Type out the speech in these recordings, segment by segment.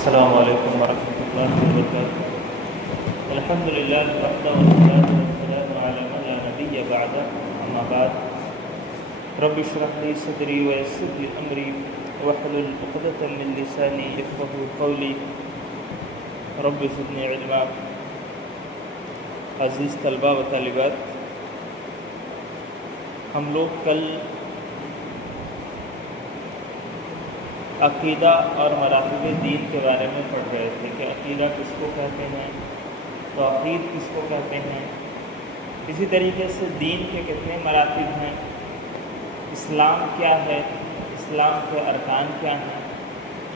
السلام علیکم ورحمۃ اللہ وبرکاتہ۔ الحمد للہ وحدہ والصلاۃ والسلام علی من لا نبی بعدہ، اما بعد۔ رب اشرح لی صدری ویسر لی امری واحلل عقدۃ من لسانی یفقہوا قولی، رب زدنی علما۔ عزیز طلباء و طالبات، ہم لوگ کل عقیدہ اور مراتب دین کے بارے میں پڑھ رہے تھے کہ عقیدہ کس کو کہتے ہیں، توحید کس کو کہتے ہیں، اسی طریقے سے دین کے کتنے مراتب ہیں، اسلام کیا ہے، اسلام کے ارکان کیا ہیں،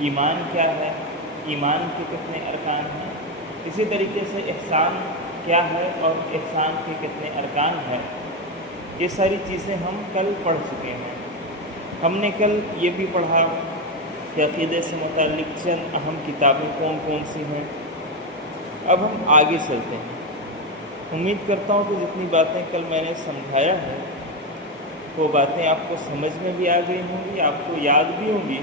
ایمان کیا ہے، ایمان کے کتنے ارکان ہیں، اسی طریقے سے احسان کیا ہے اور احسان کے کتنے ارکان ہیں۔ یہ ساری چیزیں ہم کل پڑھ چکے ہیں۔ ہم نے کل یہ بھی پڑھا کہ عقیدے سے متعلق چند اہم کتابیں کون کون سی ہیں۔ اب ہم آگے چلتے ہیں۔ امید کرتا ہوں کہ جتنی باتیں کل میں نے سمجھایا ہے وہ باتیں آپ کو سمجھ میں بھی آ گئی ہوں گی، آپ کو یاد بھی ہوں گی،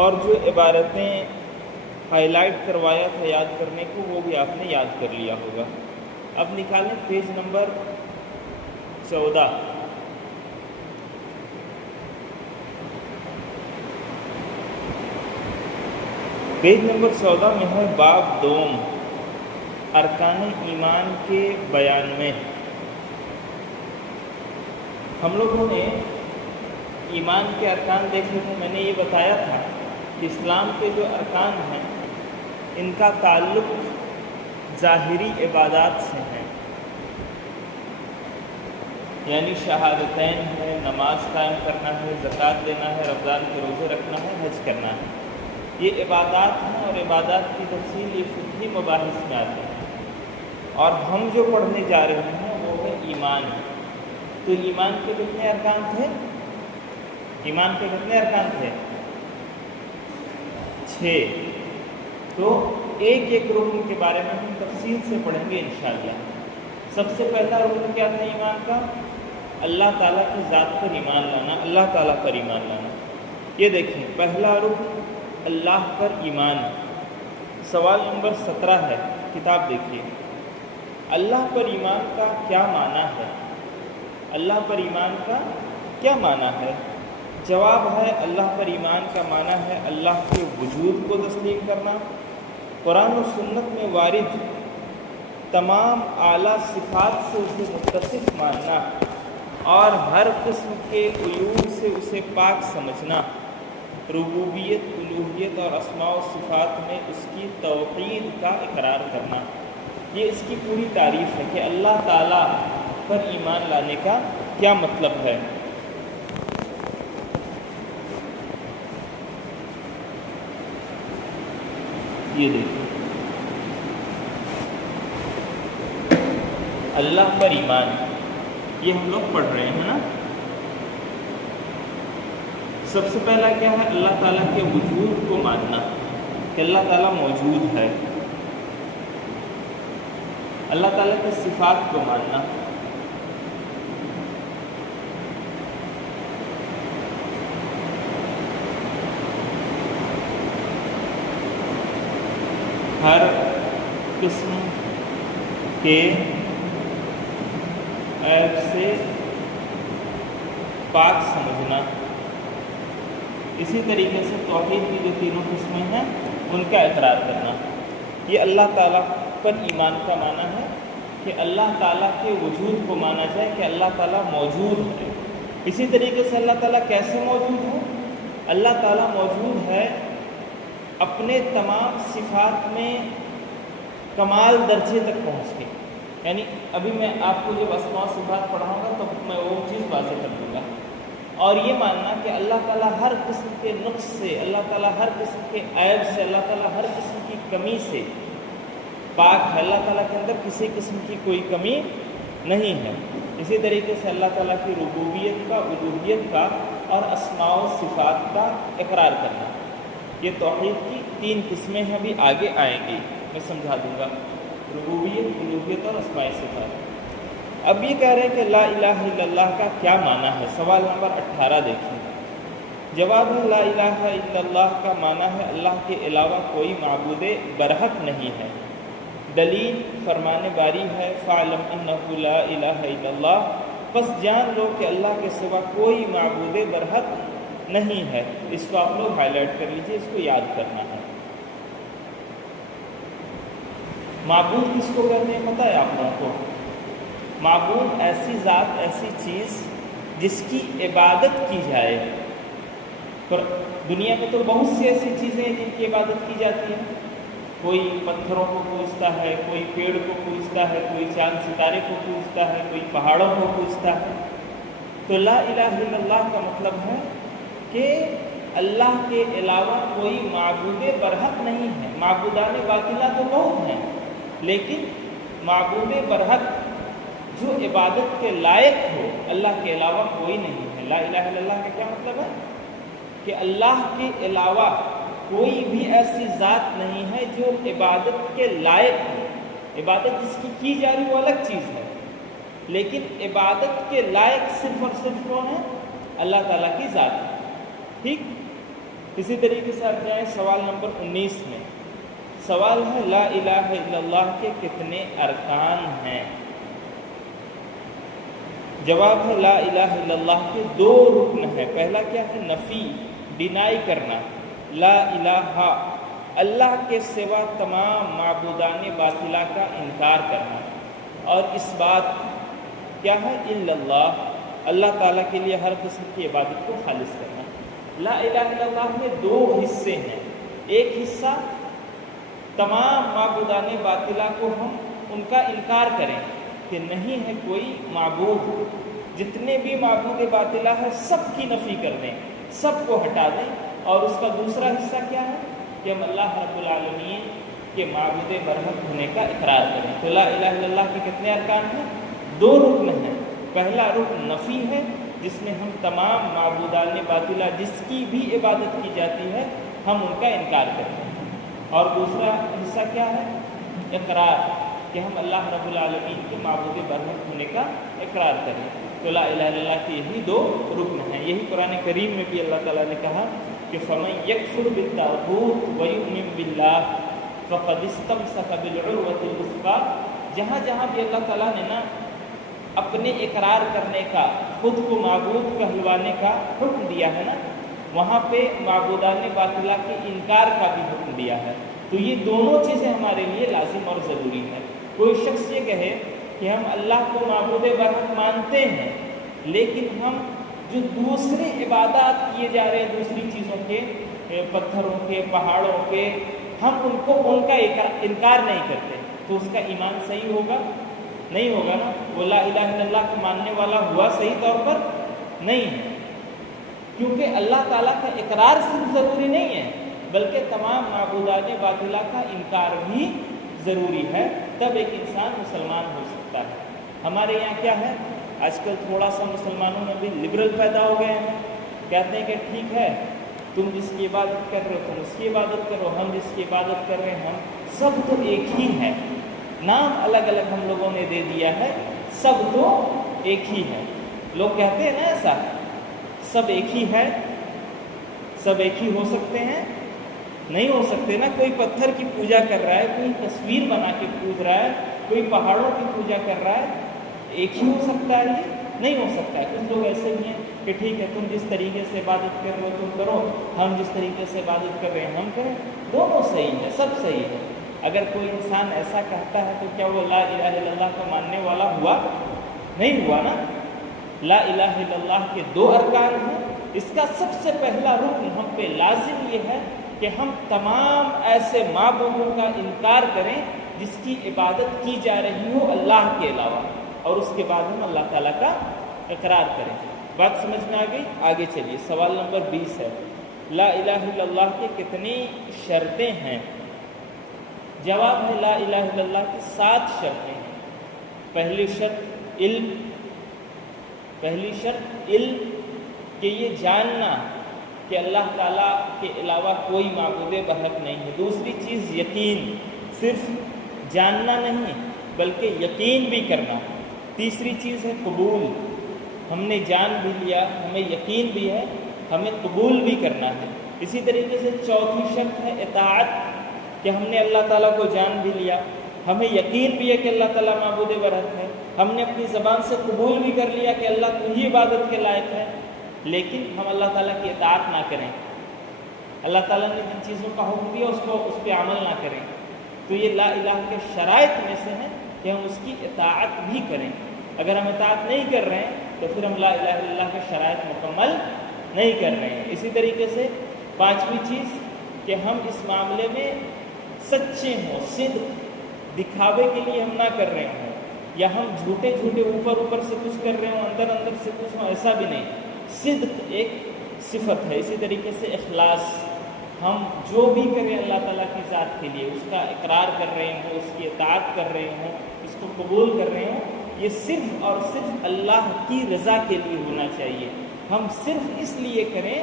اور جو عبارتیں ہائی لائٹ کروایا تھا یاد کرنے کو وہ بھی آپ نے یاد کر لیا ہوگا۔ اب نکالیں پیج نمبر 14۔ پیج نمبر 14 میں ہے باب دوم، ارکان ایمان کے بیان میں۔ ہم لوگوں نے ایمان کے ارکان دیکھے تھے۔ میں نے یہ بتایا تھا کہ اسلام کے جو ارکان ہیں ان کا تعلق ظاہری عبادات سے ہے، یعنی شہادتین ہے، نماز قائم کرنا ہے، زکوٰۃ دینا ہے، رمضان کے روزے رکھنا ہے، حج کرنا ہے۔ یہ عبادات ہیں اور عبادات کی تفصیل یہ فقہی مباحث میں آتے ہیں، اور ہم جو پڑھنے جا رہے ہیں وہ ہے ایمان۔ تو ایمان کے کتنے ارکان تھے؟ ایمان کے کتنے ارکان تھے؟ 6۔ تو ایک ایک رکن کے بارے میں ہم تفصیل سے پڑھیں گے انشاءاللہ۔ سب سے پہلا رکن کیا تھا ایمان کا؟ اللہ تعالیٰ کی ذات پر ایمان لانا، اللہ تعالیٰ پر ایمان لانا۔ یہ دیکھیں، پہلا رکن اللہ پر ایمان۔ سوال نمبر 17 ہے، کتاب دیکھیے۔ اللہ پر ایمان کا کیا معنی ہے؟ اللہ پر ایمان کا کیا معنی ہے؟ جواب ہے، اللہ پر ایمان کا معنی ہے اللہ کے وجود کو تسلیم کرنا، قرآن و سنت میں وارد تمام اعلیٰ صفات سے اسے متصف ماننا، اور ہر قسم کے عیوب سے اسے پاک سمجھنا، ربوبیت، الوہیت اور اسماء و صفات میں اس کی توحید کا اقرار کرنا۔ یہ اس کی پوری تعریف ہے کہ اللہ تعالیٰ پر ایمان لانے کا کیا مطلب ہے۔ یہ دیکھیں، اللہ پر ایمان، یہ ہم لوگ پڑھ رہے ہیں نا۔ سب سے پہلا کیا ہے؟ اللہ تعالیٰ کے وجود کو ماننا کہ اللہ تعالیٰ موجود ہے۔ اللہ تعالیٰ کی صفات کو ماننا، ہر قسم کے عیب سے پاک سمجھنا۔ اسی طریقے سے توحید کی جو تینوں قسمیں ہیں ان کا اقرار کرنا۔ یہ اللہ تعالیٰ پر ایمان کا معنی ہے کہ اللہ تعالیٰ کے وجود کو مانا جائے کہ اللہ تعالیٰ موجود ہے۔ اسی طریقے سے اللہ تعالیٰ کیسے موجود ہے؟ اللہ تعالیٰ موجود ہے اپنے تمام صفات میں کمال درجے تک پہنچ کے، یعنی ابھی میں آپ کو جب اسماء و صفات پڑھاؤں گا تو میں وہ چیز واضح کر دوں گا۔ اور یہ ماننا کہ اللہ تعالیٰ ہر قسم کے نقص سے، اللہ تعالیٰ ہر قسم کے عیب سے، اللہ تعالیٰ ہر قسم کی کمی سے پاک ہے، اللہ تعالیٰ کے اندر کسی قسم کی کوئی کمی نہیں ہے۔ اسی طریقے سے اللہ تعالیٰ کی ربوبیت کا، الوہیت کا اور اسماء و صفات کا اقرار کرنا۔ یہ توحید کی 3 قسمیں ہیں، ابھی آگے آئیں گی، میں سمجھا دوں گا۔ ربوبیت، الوہیت اور اسماء و صفات۔ اب یہ کہہ رہے ہیں کہ لا الہ الا اللہ کا کیا معنی ہے؟ سوال نمبر 18 دیکھیں۔ جواب ہے لا الہ الا اللہ کا معنی ہے اللہ کے علاوہ کوئی معبود برحق نہیں ہے۔ دلیل فرمان باری ہے فَاعْلَمْ إِنَّهُ لَا إِلَهَ إِلَّا اللَّهُ، بس جان لو کہ اللہ کے سوا کوئی معبود برحق نہیں ہے۔ اس کو آپ لوگ ہائی لائٹ کر لیجئے، اس کو یاد کرنا ہے۔ معبود کس کو کہتے ہیں پتہ ہے آپ لوگوں کو؟ معبود ایسی ذات، ایسی چیز جس کی عبادت کی جائے۔ دنیا میں تو بہت سی ایسی چیزیں ہیں جن کی عبادت کی جاتی ہے، کوئی پتھروں کو پوجتا ہے، کوئی پیڑ کو پوجتا ہے، کوئی چاند ستارے کو پوجتا ہے، کوئی پہاڑوں کو پوجتا ہے۔ تو لا الہ الا اللہ کا مطلب ہے کہ اللہ کے علاوہ کوئی معبود برحق نہیں ہے۔ معبودان باطلہ تو بہت ہیں، لیکن معبود برحق جو عبادت کے لائق ہو اللہ کے علاوہ کوئی نہیں ہے۔ لا الہ الا اللہ کا کیا مطلب ہے؟ کہ اللہ کے علاوہ کوئی بھی ایسی ذات نہیں ہے جو عبادت کے لائق ہے۔ عبادت جس کی جا رہی وہ الگ چیز ہے، لیکن عبادت کے لائق صرف اور صرف کون ہے؟ اللہ تعالیٰ کی ذات ہے۔ ٹھیک، اسی طریقے سے آپ جائیں سوال نمبر 19 میں۔ سوال ہے لا الہ الا اللہ کے کتنے ارکان ہیں؟ جواب ہے لا الہ الا اللہ کے 2 رکن ہیں۔ پہلا کیا ہے؟ نفی، ڈینائی کرنا، لا الہ اللہ کے سوا تمام معبودان باطلہ کا انکار کرنا، اور اس بات کیا ہے؟ الا اللہ، اللہ تعالیٰ کے لیے ہر قسم کی عبادت کو خالص کرنا۔ لا الہ الا اللہ میں 2 حصے ہیں۔ ایک حصہ تمام معبودان باطلہ کو ہم ان کا انکار کریں کہ نہیں ہے کوئی معبود، جتنے بھی معبود باطلہ ہے سب کی نفی کر دیں، سب کو ہٹا دیں۔ اور اس کا دوسرا حصہ کیا ہے؟ کہ ہم اللہ رب العالمین کے معبود برحق ہونے کا اقرار کریں۔ تو لا الہ الا اللہ کے کتنے ارکان ہیں؟ 2 رکن ہیں۔ پہلا رکن نفی ہے، جس میں ہم تمام معبودان باطلہ جس کی بھی عبادت کی جاتی ہے ہم ان کا انکار کرتے ہیں، اور دوسرا حصہ کیا ہے؟ اقرار، کہ ہم اللہ رب العالمین کے معبود برحق ہونے کا اقرار کریں۔ تو لا الہ الا اللہ کے یہی 2 رکن ہیں۔ یہی قرآن کریم میں بھی اللہ تعالیٰ نے کہا کہ فَمَن يَكْفُرْ بِالطَّاغُوتِ وَيُؤْمِن بِاللَّهِ فَقَدِ اسْتَمْسَكَ بِالْعُرْوَةِ الْوُثْقَىٰ، جہاں جہاں بھی اللہ تعالیٰ نے نا اپنے اقرار کرنے کا، خود کو معبود کہلوانے کا حکم دیا ہے نا، وہاں پہ معبودان باطلہ کے انکار کا بھی حکم دیا ہے۔ تو یہ دونوں چیزیں ہمارے لیے لازم اور ضروری ہیں۔ کوئی شخص یہ کہے کہ ہم اللہ کو معبود برحق مانتے ہیں، لیکن ہم جو دوسری عبادات کیے جا رہے ہیں دوسری چیزوں کے، پتھروں کے، پہاڑوں کے، ہم ان کا انکار نہیں کرتے، تو اس کا ایمان صحیح ہوگا؟ نہیں ہوگا نا۔ وہ لا الہ الا اللہ کو ماننے والا ہوا صحیح طور پر نہیں ہے، کیونکہ اللہ تعالیٰ کا اقرار صرف ضروری نہیں ہے بلکہ تمام معبودات باطلہ کا انکار بھی ضروری ہے، تب ایک انسان مسلمان ہو سکتا ہے۔ ہمارے یہاں کیا ہے، آج کل تھوڑا سا مسلمانوں میں بھی لبرل پیدا ہو گئے ہیں، کہتے ہیں کہ ٹھیک ہے تم جس کی عبادت کر رہے ہو تم اس کی عبادت کرو، ہم جس کی عبادت کر رہے ہیں ہم سب تو ایک ہی ہے، نام الگ الگ ہم لوگوں نے دے دیا ہے، سب تو ایک ہی ہے۔ لوگ کہتے ہیں نا ایسا، سب ایک ہی ہے، سب ایک ہی ہو سکتے ہیں؟ نہیں ہو سکتے نا۔ کوئی پتھر کی پوجا کر رہا ہے، کوئی تصویر بنا کے پوج رہا ہے، کوئی پہاڑوں کی پوجا کر رہا ہے، ایک ہی ہو سکتا ہے؟ یہ نہیں ہو سکتا ہے۔ کچھ لوگ ایسے بھی ہیں کہ ٹھیک ہے تم جس طریقے سے عبادت کر رہے ہو تم کرو، ہم جس طریقے سے عبادت کر رہے ہیں ہم کریں، دونوں صحیح ہے، سب صحیح ہے۔ اگر کوئی انسان ایسا کہتا ہے تو کیا وہ لا الہ الا اللہ کا ماننے والا ہوا؟ نہیں ہوا نا۔ لا الہ الا اللہ کے 2 ارکان ہیں۔ اس کا سب سے پہلا رکن ہم پہ لازم یہ ہے کہ ہم تمام ایسے معبودوں کا انکار کریں جس کی عبادت کی جا رہی ہو اللہ کے علاوہ، اور اس کے بعد ہم اللہ تعالیٰ کا اقرار کریں۔ بات سمجھ میں آ گئی؟ آگے چلیے، سوال نمبر 20 ہے لا الہ الا اللہ کے کتنی شرطیں ہیں؟ جواب ہے لا الہ الا اللہ کی 7 شرطیں ہیں۔ پہلی شرط علم کہ یہ جاننا کہ اللہ تعالیٰ کے علاوہ کوئی معبود برحق نہیں ہے۔ دوسری چیز یقین، صرف جاننا نہیں بلکہ یقین بھی کرنا۔ تیسری چیز ہے قبول، ہم نے جان بھی لیا، ہمیں یقین بھی ہے ہمیں قبول بھی کرنا ہے۔ اسی طریقے سے چوتھی شرط ہے اطاعت، کہ ہم نے اللہ تعالیٰ کو جان بھی لیا، ہمیں یقین بھی ہے کہ اللہ تعالیٰ معبود برحق ہے، ہم نے اپنی زبان سے قبول بھی کر لیا کہ اللہ تو ہی عبادت کے لائق ہے، لیکن ہم اللہ تعالیٰ کی اطاعت نہ کریں، اللہ تعالیٰ نے جن چیزوں کا حکم دیا اس پہ عمل نہ کریں، تو یہ لا الہ کے شرائط میں سے ہیں کہ ہم اس کی اطاعت بھی کریں۔ اگر ہم اطاعت نہیں کر رہے ہیں تو پھر ہم لا الہ الا اللہ کے شرائط مکمل نہیں کر رہے ہیں۔ اسی طریقے سے پانچویں چیز کہ ہم اس معاملے میں سچے ہوں، صدق، دکھاوے کے لیے ہم نہ کر رہے ہوں، یا ہم جھوٹے اوپر سے کچھ کر رہے ہوں، اندر سے کچھ ہوں، ایسا بھی نہیں۔ صدق ایک صفت ہے۔ اسی طریقے سے اخلاص، ہم جو بھی کریں اللہ تعالیٰ کی ذات کے لیے، اس کا اقرار کر رہے ہوں، اس کی اطاعت کر رہے ہوں، اس کو قبول کر رہے ہوں، یہ صرف اور صرف اللہ کی رضا کے لیے ہونا چاہیے۔ ہم صرف اس لیے کریں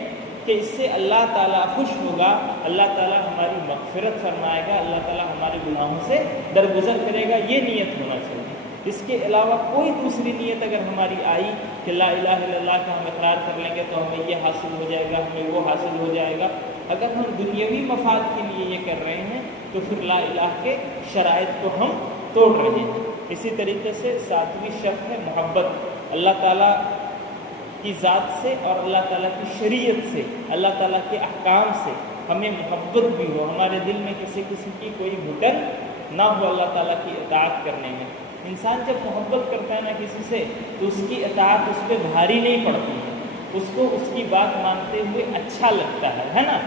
کہ اس سے اللہ تعالیٰ خوش ہوگا، اللہ تعالیٰ ہماری مغفرت فرمائے گا، اللہ تعالیٰ ہمارے گناہوں سے درگزر کرے گا، یہ نیت ہونا چاہیے۔ اس کے علاوہ کوئی دوسری نیت اگر ہماری آئی کہ لا الہ الا اللہ کا ہم اقرار کر لیں گے تو ہمیں یہ حاصل ہو جائے گا، ہمیں وہ حاصل ہو جائے گا، اگر ہم دنیاوی مفاد کے لیے یہ کر رہے ہیں تو پھر لا الہ کے شرائط کو ہم توڑ رہے ہیں۔ اسی طریقے سے ساتویں شرط ہے محبت، اللہ تعالیٰ کی ذات سے اور اللہ تعالیٰ کی شریعت سے، اللہ تعالیٰ کے احکام سے ہمیں محبت بھی ہو، ہمارے دل میں کسی قسم کی کوئی گھٹن نہ ہو اللہ تعالیٰ کی اطاعت کرنے میں۔ انسان جب محبت کرتا ہے نا کسی سے تو اس کی اطاعت اس پہ بھاری نہیں پڑتی ہے، اس کو اس کی بات مانتے ہوئے اچھا لگتا ہے نا۔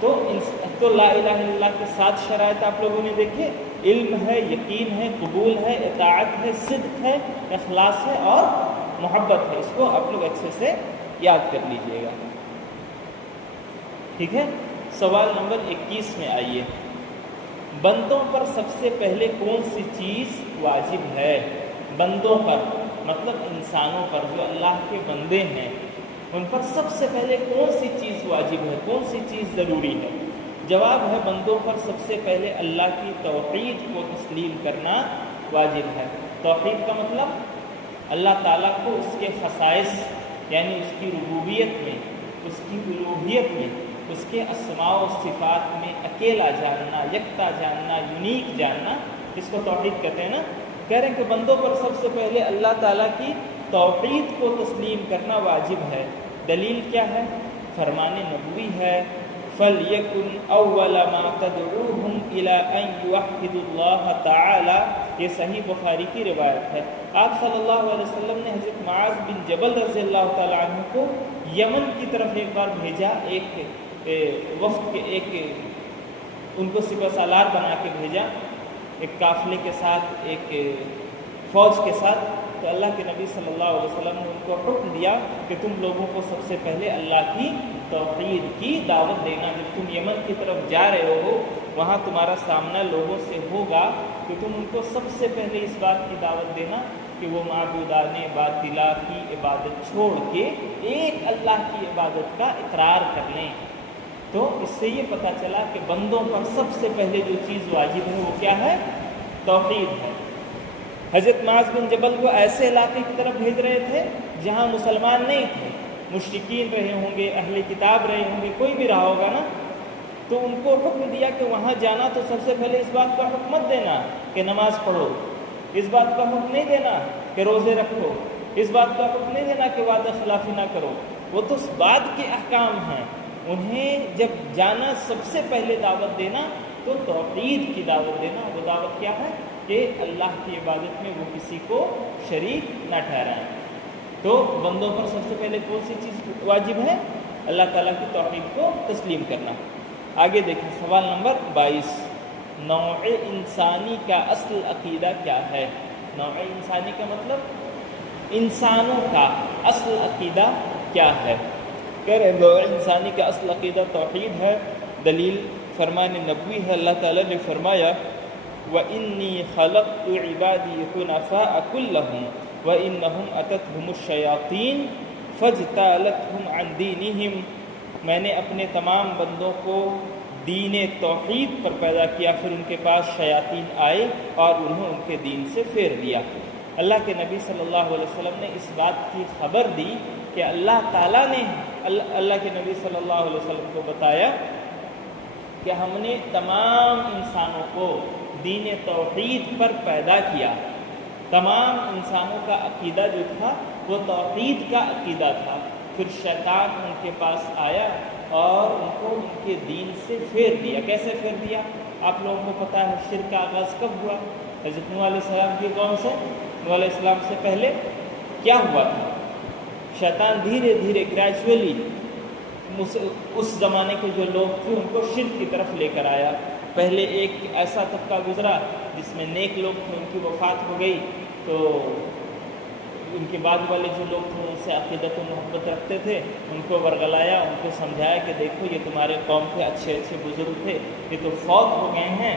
تو لا الہ الا اللہ کے 7 شرائط آپ لوگوں نے دیکھے، علم ہے، یقین ہے، قبول ہے، اطاعت ہے، صدق ہے، اخلاص ہے اور محبت ہے۔ اس کو آپ لوگ اچھے سے یاد کر لیجئے گا، ٹھیک ہے۔ سوال نمبر 21 میں آئیے، بندوں پر سب سے پہلے کون سی چیز واجب ہے؟ بندوں پر مطلب انسانوں پر، جو اللہ کے بندے ہیں ان پر سب سے پہلے کون سی چیز واجب ہے، کون سی چیز ضروری ہے؟ جواب ہے بندوں پر سب سے پہلے اللہ کی توحید کو تسلیم کرنا واجب ہے۔ توحید کا مطلب اللہ تعالیٰ کو اس کے خصائص یعنی اس کی ربوبیت میں، اس کی الوہیت میں، اس کے اسماء و صفات میں اکیلا جاننا، یکتا جاننا، یونیک جاننا، اس کو توحید کہتے ہیں نا۔ کہہ رہے ہیں کہ بندوں پر سب سے پہلے اللہ تعالیٰ کی توحید کو تسلیم کرنا واجب ہے۔ دلیل کیا ہے؟ فرمان نبوی ہے، فَلْيَكُنْ أَوَّلَ مَا تَدْعُوهُمْ إِلَىٰ أَنْ يُوَحِّدُوا اللَّهَ تَعَالَىٰ، یہ صحیح بخاری کی روایت ہے۔ آپ صلی اللہ علیہ وسلم نے حضرت معاذ بن جبل رضی اللہ تعالیٰ عنہ کو یمن کی طرف ایک بار بھیجا، ایک وفد کے ان کو سپہ سالار بنا کے بھیجا، ایک قافلے کے ساتھ، ایک فوج کے ساتھ۔ تو اللہ کے نبی صلی اللہ علیہ وسلم نے ان کو حکم دیا کہ تم لوگوں کو سب سے پہلے اللہ کی توحید کی دعوت دینا۔ جب تم یمن کی طرف جا رہے ہو، وہاں تمہارا سامنا لوگوں سے ہوگا، تو تم ان کو سب سے پہلے اس بات کی دعوت دینا کہ وہ معبودان باطلہ کی عبادت چھوڑ کے ایک اللہ کی عبادت کا اقرار کر لیں۔ تو اس سے یہ پتہ چلا کہ بندوں پر سب سے پہلے جو چیز واجب ہے وہ کیا ہے؟ توحید ہے۔ حضرت معاذ بن جبل کو ایسے علاقے کی طرف بھیج رہے تھے جہاں مسلمان نہیں تھے، مشرکین رہے ہوں گے، اہل کتاب رہے ہوں گے، کوئی بھی رہا ہوگا نا۔ تو ان کو حکم دیا کہ وہاں جانا تو سب سے پہلے اس بات کا حکم مت دینا کہ نماز پڑھو، اس بات کا حکم نہیں دینا کہ روزے رکھو، اس بات کا حکم نہیں دینا کہ وعدہ خلافی نہ کرو، وہ تو اس بات کے احکام ہیں۔ انہیں جب جانا سب سے پہلے دعوت دینا تو توحید کی دعوت دینا۔ وہ دعوت کیا ہے؟ کہ اللہ کی عبادت میں وہ کسی کو شریک نہ ٹھہرائیں۔ تو بندوں پر سب سے پہلے کون سی چیز واجب ہے؟ اللہ تعالیٰ کی توحید کو تسلیم کرنا۔ آگے دیکھیں سوال نمبر 22، نوع انسانی کا اصل عقیدہ کیا ہے؟ نوع انسانی کا مطلب انسانوں کا اصل عقیدہ کیا ہے؟ کہہ رہے نوع انسانی کا اصل عقیدہ توحید ہے۔ دلیل فرمان نبوی ہے، اللہ تعالیٰ نے فرمایا وَإِنِّي خَلَقْتُ عِبَادِي حُنَفَاءَ كُلَّهُمْ وَإِنَّهُمْ أَتَتْهُمُ الشَّيَاطِينُ فَاجْتَالَتْهُمْ عَنْ دِينِهِمْ، میں نے اپنے تمام بندوں کو دین توحید پر پیدا کیا، پھر ان کے پاس شیاطین آئے اور انہیں ان کے دین سے پھیر دیا۔ اللہ کے نبی صلی اللہ علیہ وسلم نے اس بات کی خبر دی کہ اللہ تعالیٰ نے اللہ کے نبی صلی اللہ علیہ وسلم کو بتایا کہ ہم نے تمام انسانوں کو دین توحید پر پیدا کیا. تمام انسانوں کا عقیدہ جو تھا وہ توحید کا عقیدہ تھا. پھر شیطان ان کے پاس آیا اور ان کو ان کے دین سے پھیر دیا. کیسے پھیر دیا؟ آپ لوگوں کو پتہ ہے شرک کا آغاز کب ہوا؟ حضرت نوح علیہ السلام کی قوم سے. نوح علیہ السلام سے پہلے کیا ہوا تھا؟ شیطان دھیرے دھیرے گریجولی اس زمانے کے جو لوگ تھے ان کو شرک کی طرف لے کر آیا. پہلے ایک ایسا طبقہ گزرا جس میں نیک لوگ تھے، ان کی وفات ہو گئی تو ان کے بعد والے جو لوگ تھے ان سے عقیدت و محبت رکھتے تھے، ان کو ورغلایا، ان کو سمجھایا کہ دیکھو یہ تمہارے قوم کے اچھے اچھے بزرگ تھے، یہ تو فوت ہو گئے ہیں،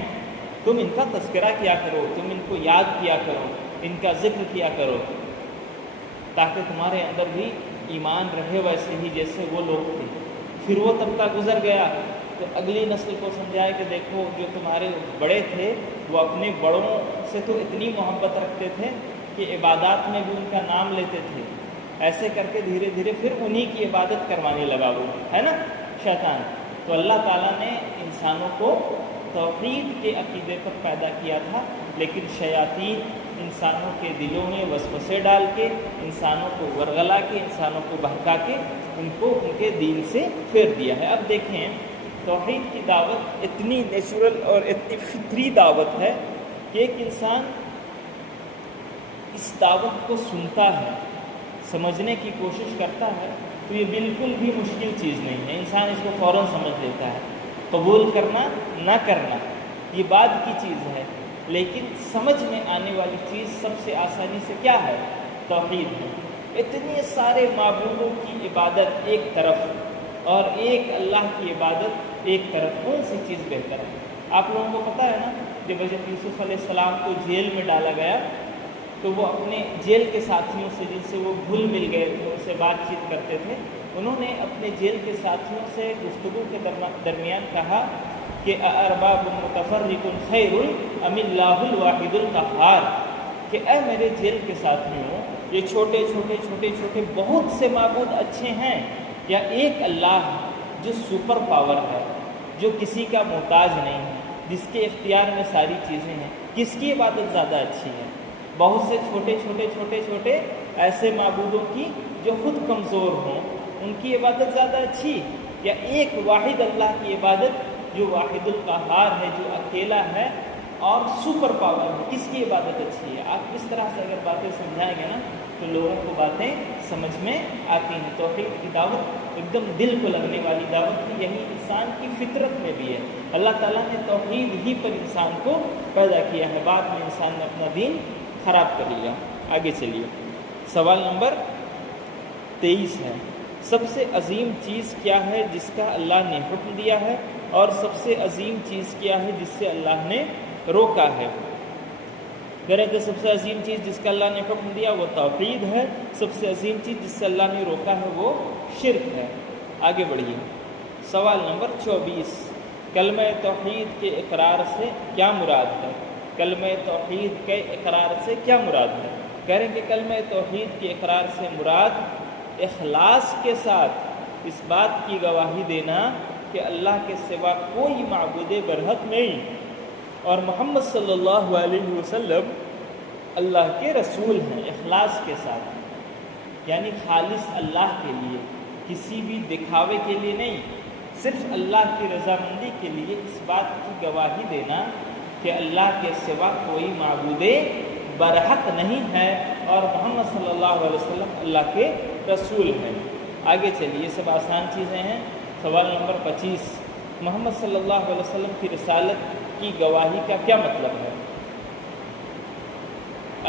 تم ان کا تذکرہ کیا کرو، تم ان کو یاد کیا کرو، ان کا ذکر کیا کرو تاکہ تمہارے اندر بھی ایمان رہے ویسے ہی جیسے وہ لوگ تھے. پھر وہ طبقہ گزر گیا تو اگلی نسل کو سمجھایا کہ دیکھو جو تمہارے بڑے تھے وہ اپنے بڑوں سے تو اتنی محبت رکھتے تھے کہ عبادات میں بھی ان کا نام لیتے تھے. ایسے کر کے دھیرے دھیرے پھر انہی کی عبادت کروانے لگا وہ، ہے نا، شیطان. تو اللہ تعالیٰ نے انسانوں کو توحید کے عقیدے پر پیدا کیا تھا، لیکن شیاطین انسانوں کے دلوں میں وسوسے ڈال کے، انسانوں کو ورغلا کے، انسانوں کو بہکا کے ان کو ان کے دین سے پھیر دیا ہے. اب دیکھیں توحید کی دعوت اتنی نیچرل اور اتنی فطری دعوت ہے کہ ایک انسان اس دعوت کو سنتا ہے، سمجھنے کی کوشش کرتا ہے تو یہ بالکل بھی مشکل چیز نہیں ہے. انسان اس کو فوراً سمجھ لیتا ہے. قبول کرنا نہ کرنا یہ بعد کی چیز ہے، لیکن سمجھ میں آنے والی چیز سب سے آسانی سے کیا ہے؟ توحید ہے. اتنے سارے معبودوں کی عبادت ایک طرف اور ایک اللہ کی عبادت ایک طرف، کون سی چیز بہتر ہے؟ آپ لوگوں کو پتہ ہے نا، جب حضرت یوسف علیہ السلام کو جیل میں ڈالا گیا تو وہ اپنے جیل کے ساتھیوں سے جن سے وہ گھل مل گئے تھے، ان سے بات چیت کرتے تھے، انہوں نے اپنے جیل کے ساتھیوں سے گفتگو کے درمیان کہا کہ ارباب متفرق خیر ام اللہ الواحد القہار، کہ اے میرے جیل کے ساتھیوں، یہ چھوٹے چھوٹے بہت سے معبود اچھے ہیں یا ایک اللہ جو سپر پاور ہے، جو کسی کا محتاج نہیں ہے، جس کے اختیار میں ساری چیزیں ہیں، کس کی عبادت زیادہ اچھی ہے؟ بہت سے چھوٹے ایسے معبودوں کی جو خود کمزور ہوں ان کی عبادت زیادہ اچھی، یا ایک واحد اللہ کی عبادت جو واحد القہار ہے، جو اکیلا ہے اور سپر پاور ہے، کس کی عبادت اچھی ہے؟ آپ اس طرح سے اگر باتیں سمجھائیں گے نا تو لوگوں کو باتیں سمجھ میں آتی ہیں. توحید کی دعوت ایک دم دل کو لگنے والی دعوت ہے، یہی انسان کی فطرت میں بھی ہے. اللہ تعالیٰ نے توحید ہی پر انسان کو پیدا کیا ہے، بعد میں انسان نے اپنا دین خراب کر لیا. آگے چلیے، سوال نمبر 23 ہے، سب سے عظیم چیز کیا ہے جس کا اللہ نے حکم دیا ہے، اور سب سے عظیم چیز کیا ہے جس سے اللہ نے روکا ہے؟ کہہ کہ سب سے عظیم چیز جس کا اللہ نے حکم دیا وہ توحید ہے، سب سے عظیم چیز جس سے اللہ نے روکا ہے وہ شرک ہے. آگے بڑھیے، سوال نمبر 24، کلمہ توحید کے اقرار سے کیا مراد ہے؟ کلمہ توحید کے اقرار سے کیا مراد ہے؟ کہہ رہے ہیں کہ کلمہ توحید کے اقرار سے مراد اخلاص کے ساتھ اس بات کی گواہی دینا کہ اللہ کے سوا کوئی معبود برحق نہیں اور محمد صلی اللہ علیہ وسلم اللہ کے رسول ہیں. اخلاص کے ساتھ یعنی خالص اللہ کے لیے، کسی بھی دکھاوے کے لیے نہیں، صرف اللہ کی رضامندی کے لیے اس بات کی گواہی دینا کہ اللہ کے سوا کوئی معبود برحق نہیں ہے اور محمد صلی اللہ علیہ وسلم اللہ کے رسول ہیں. آگے چلیے، یہ سب آسان چیزیں ہیں. سوال نمبر 25، محمد صلی اللہ علیہ وسلم کی رسالت کی گواہی کا کیا مطلب ہے؟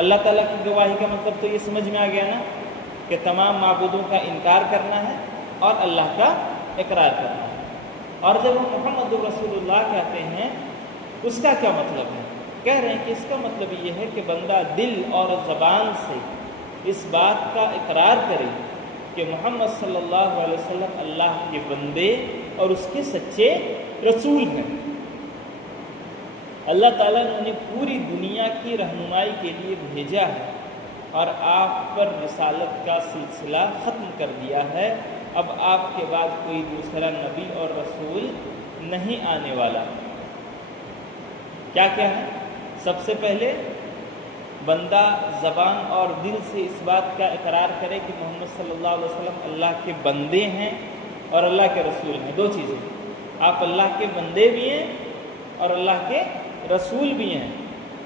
اللہ تعالیٰ کی گواہی کا مطلب تو یہ سمجھ میں آ گیا نا کہ تمام معبودوں کا انکار کرنا ہے اور اللہ کا اقرار کرنا ہے. اور جب ہم محمد رسول اللہ کہتے ہیں اس کا کیا مطلب ہے؟ کہہ رہے ہیں کہ اس کا مطلب یہ ہے کہ بندہ دل اور زبان سے اس بات کا اقرار کرے کہ محمد صلی اللہ علیہ وسلم اللہ کے بندے اور اس کے سچے رسول ہیں. اللہ تعالیٰ نے انہیں پوری دنیا کی رہنمائی کے لیے بھیجا ہے اور آپ پر رسالت کا سلسلہ ختم کر دیا ہے اب آپ کے بعد کوئی دوسرا نبی اور رسول نہیں آنے والا۔ کیا کیا ہے؟ سب سے پہلے بندہ زبان اور دل سے اس بات کا اقرار کرے کہ محمد صلی اللہ علیہ وسلم اللہ کے بندے ہیں اور اللہ کے رسول ہیں۔ دو چیزیں، آپ اللہ کے بندے بھی ہیں اور اللہ کے رسول بھی ہیں۔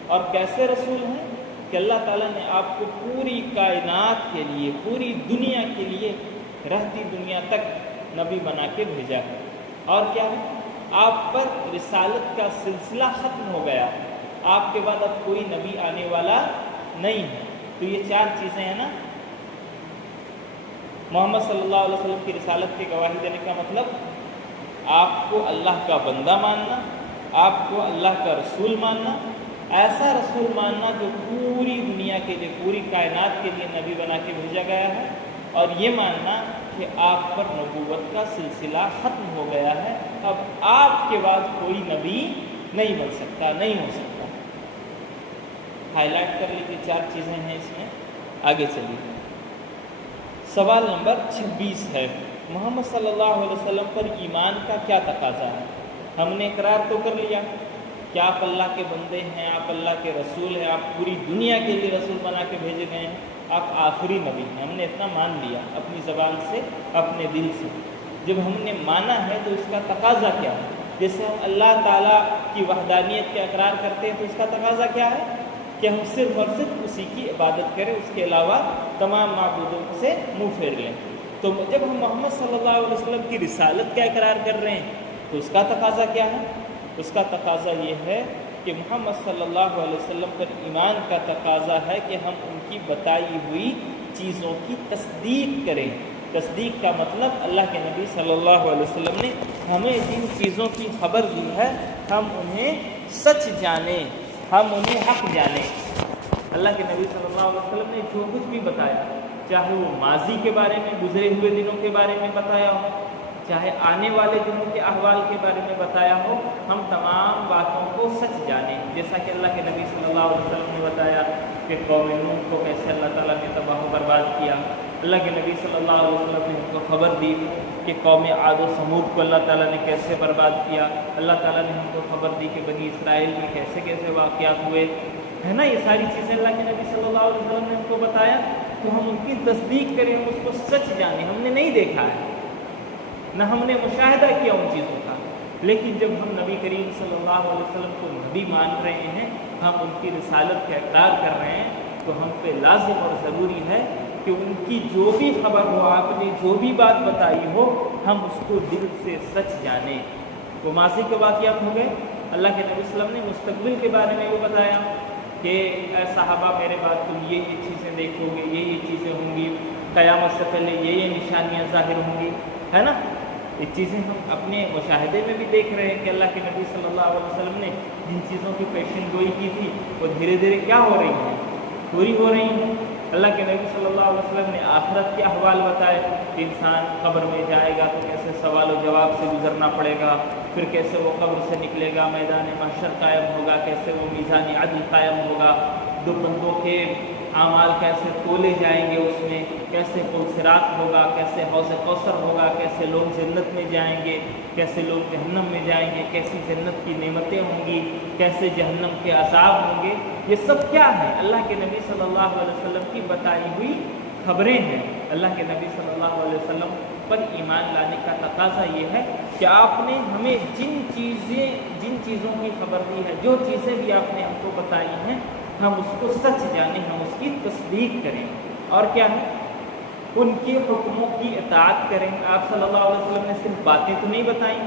اور کیسے رسول ہیں؟ کہ اللہ تعالیٰ نے آپ کو پوری کائنات کے لیے، پوری دنیا کے لیے، رہتی دنیا تک نبی بنا کے بھیجا ہے۔ اور کیا ہے؟ آپ پر رسالت کا سلسلہ ختم ہو گیا، آپ کے بعد اب کوئی نبی آنے والا نہیں ہے۔ تو یہ چار چیزیں ہیں نا، محمد صلی اللہ علیہ وسلم کی رسالت کی گواہی دینے کا مطلب آپ کو اللہ کا بندہ ماننا، آپ کو اللہ کا رسول ماننا، ایسا رسول ماننا جو پوری دنیا کے لیے، پوری کائنات کے لیے نبی بنا کے بھیجا گیا ہے، اور یہ ماننا کہ آپ پر نبوت کا سلسلہ ختم ہو گیا ہے، اب آپ کے بعد کوئی نبی نہیں بن سکتا، نہیں ہو سکتا۔ ہائی لائٹ کر لیجیے، چار چیزیں ہیں اس میں۔ آگے چلیے، سوال نمبر 26 ہے، محمد صلی اللہ علیہ وسلم پر ایمان کا کیا تقاضا ہے؟ ہم نے اقرار تو کر لیا کہ آپ اللہ کے بندے ہیں، آپ اللہ کے رسول ہیں، آپ پوری دنیا کے لیے رسول بنا کے بھیجے گئے ہیں، آپ آخری نبی ہیں، ہم نے اتنا مان لیا اپنی زبان سے، اپنے دل سے۔ جب ہم نے مانا ہے تو اس کا تقاضا کیا ہے؟ جیسے ہم اللہ تعالیٰ کی وحدانیت کا اقرار کرتے ہیں تو اس کا تقاضا کیا ہے؟ کہ ہم صرف اور صرف اسی کی عبادت کریں، اس کے علاوہ تمام معبودوں سے منہ پھیر لیں۔ تو جب ہم محمد صلی اللہ علیہ وسلم کی رسالت کا اقرار کر رہے ہیں تو اس کا تقاضا کیا ہے؟ اس کا تقاضا یہ ہے کہ محمد صلی اللہ علیہ وسلم پر ایمان کا تقاضا ہے کہ ہم ان کی بتائی ہوئی چیزوں کی تصدیق کریں۔ تصدیق کا مطلب اللہ کے نبی صلی اللہ علیہ وسلم نے ہمیں جن چیزوں کی خبر دی ہے ہم انہیں سچ جانیں، ہم انہیں حق جانیں۔ اللہ کے نبی صلی اللہ علیہ وسلم نے جو کچھ بھی بتایا، چاہے وہ ماضی کے بارے میں، گزرے ہوئے دنوں کے بارے میں بتایا ہو، چاہے آنے والے دنوں کے احوال کے بارے میں بتایا ہو، ہم تمام باتوں کو سچ جانیں۔ جیسا کہ اللہ کے نبی صلی اللہ علیہ وسلم نے بتایا کہ قوم نوح کو کیسے اللہ تعالیٰ نے تباہ و برباد کیا۔ اللہ کے نبی صلی اللہ علیہ وسلم نے ہم کو خبر دی کہ قوم عاد و ثمود کو اللہ تعالیٰ نے کیسے برباد کیا۔ اللہ تعالیٰ نے ہم کو خبر دی کہ بنی اسرائیل میں کیسے کیسے واقعات ہوئے، ہے نا۔ یہ ساری چیزیں اللہ کے نبی صلی اللہ علیہ وسلم نے ہم کو بتایا، تو ہم ان کی تصدیق کریں، ہم اس کو سچ جانیں۔ ہم نے نہیں دیکھا ہے، نہ ہم نے مشاہدہ کیا ان چیزوں کا، لیکن جب ہم نبی کریم صلی اللہ علیہ وسلم کو نبی مان رہے ہیں، ہم ان کی رسالت کا اقرار کر رہے ہیں، تو ہم پہ لازم اور ضروری ہے کہ ان کی جو بھی خبر ہو، آپ نے جو بھی بات بتائی ہو، ہم اس کو دل سے سچ جانیں۔ وہ ماضی کے واقعات ہو گئے، اللہ کے نبی صلی اللہ علیہ وسلم نے مستقبل کے بارے میں وہ بتایا کہ اے صحابہ میرے بعد تم یہ چیزیں دیکھو گے، یہ چیزیں ہوں گی، قیامت سے پہلے یہ نشانیاں ظاہر ہوں گی، ہے نا۔ یہ چیزیں ہم اپنے مشاہدے میں بھی دیکھ رہے ہیں کہ اللہ کے نبی صلی اللہ علیہ وسلم نے جن چیزوں کی پیشن گوئی کی تھی وہ دھیرے دھیرے کیا ہو رہی ہیں؟ پوری ہو رہی ہیں۔ اللہ کے نبی صلی اللہ علیہ وسلم نے آخرت کے احوال بتائے کہ انسان قبر میں جائے گا تو کیسے سوال و جواب سے گزرنا پڑے گا، پھر کیسے وہ قبر سے نکلے گا، میدان محشر قائم ہوگا، کیسے وہ میزان عدل قائم ہوگا، دو بندوں کے اعمال کیسے تولے جائیں گے، اس میں کیسے پل صراط ہوگا، کیسے حوض کوثر ہوگا، کیسے لوگ جنت میں جائیں گے، کیسے لوگ جہنم میں جائیں گے، کیسی جنت کی نعمتیں ہوں گی، کیسے جہنم کے عذاب ہوں گے۔ یہ سب کیا ہے؟ اللہ کے نبی صلی اللہ علیہ وسلم کی بتائی ہوئی خبریں ہیں۔ اللہ کے نبی صلی اللہ علیہ وسلم پر ایمان لانے کا تقاضا یہ ہے کہ آپ نے ہمیں جن چیزوں کی خبر دی ہے، جو چیزیں بھی آپ نے ہم کو بتائی ہیں، ہم اس کو سچ جانیں، ہم اس کی تصدیق کریں، اور کیا ہے؟ ان کے حکموں کی اطاعت کریں۔ آپ صلی اللہ علیہ وسلم نے صرف باتیں تو نہیں بتائیں،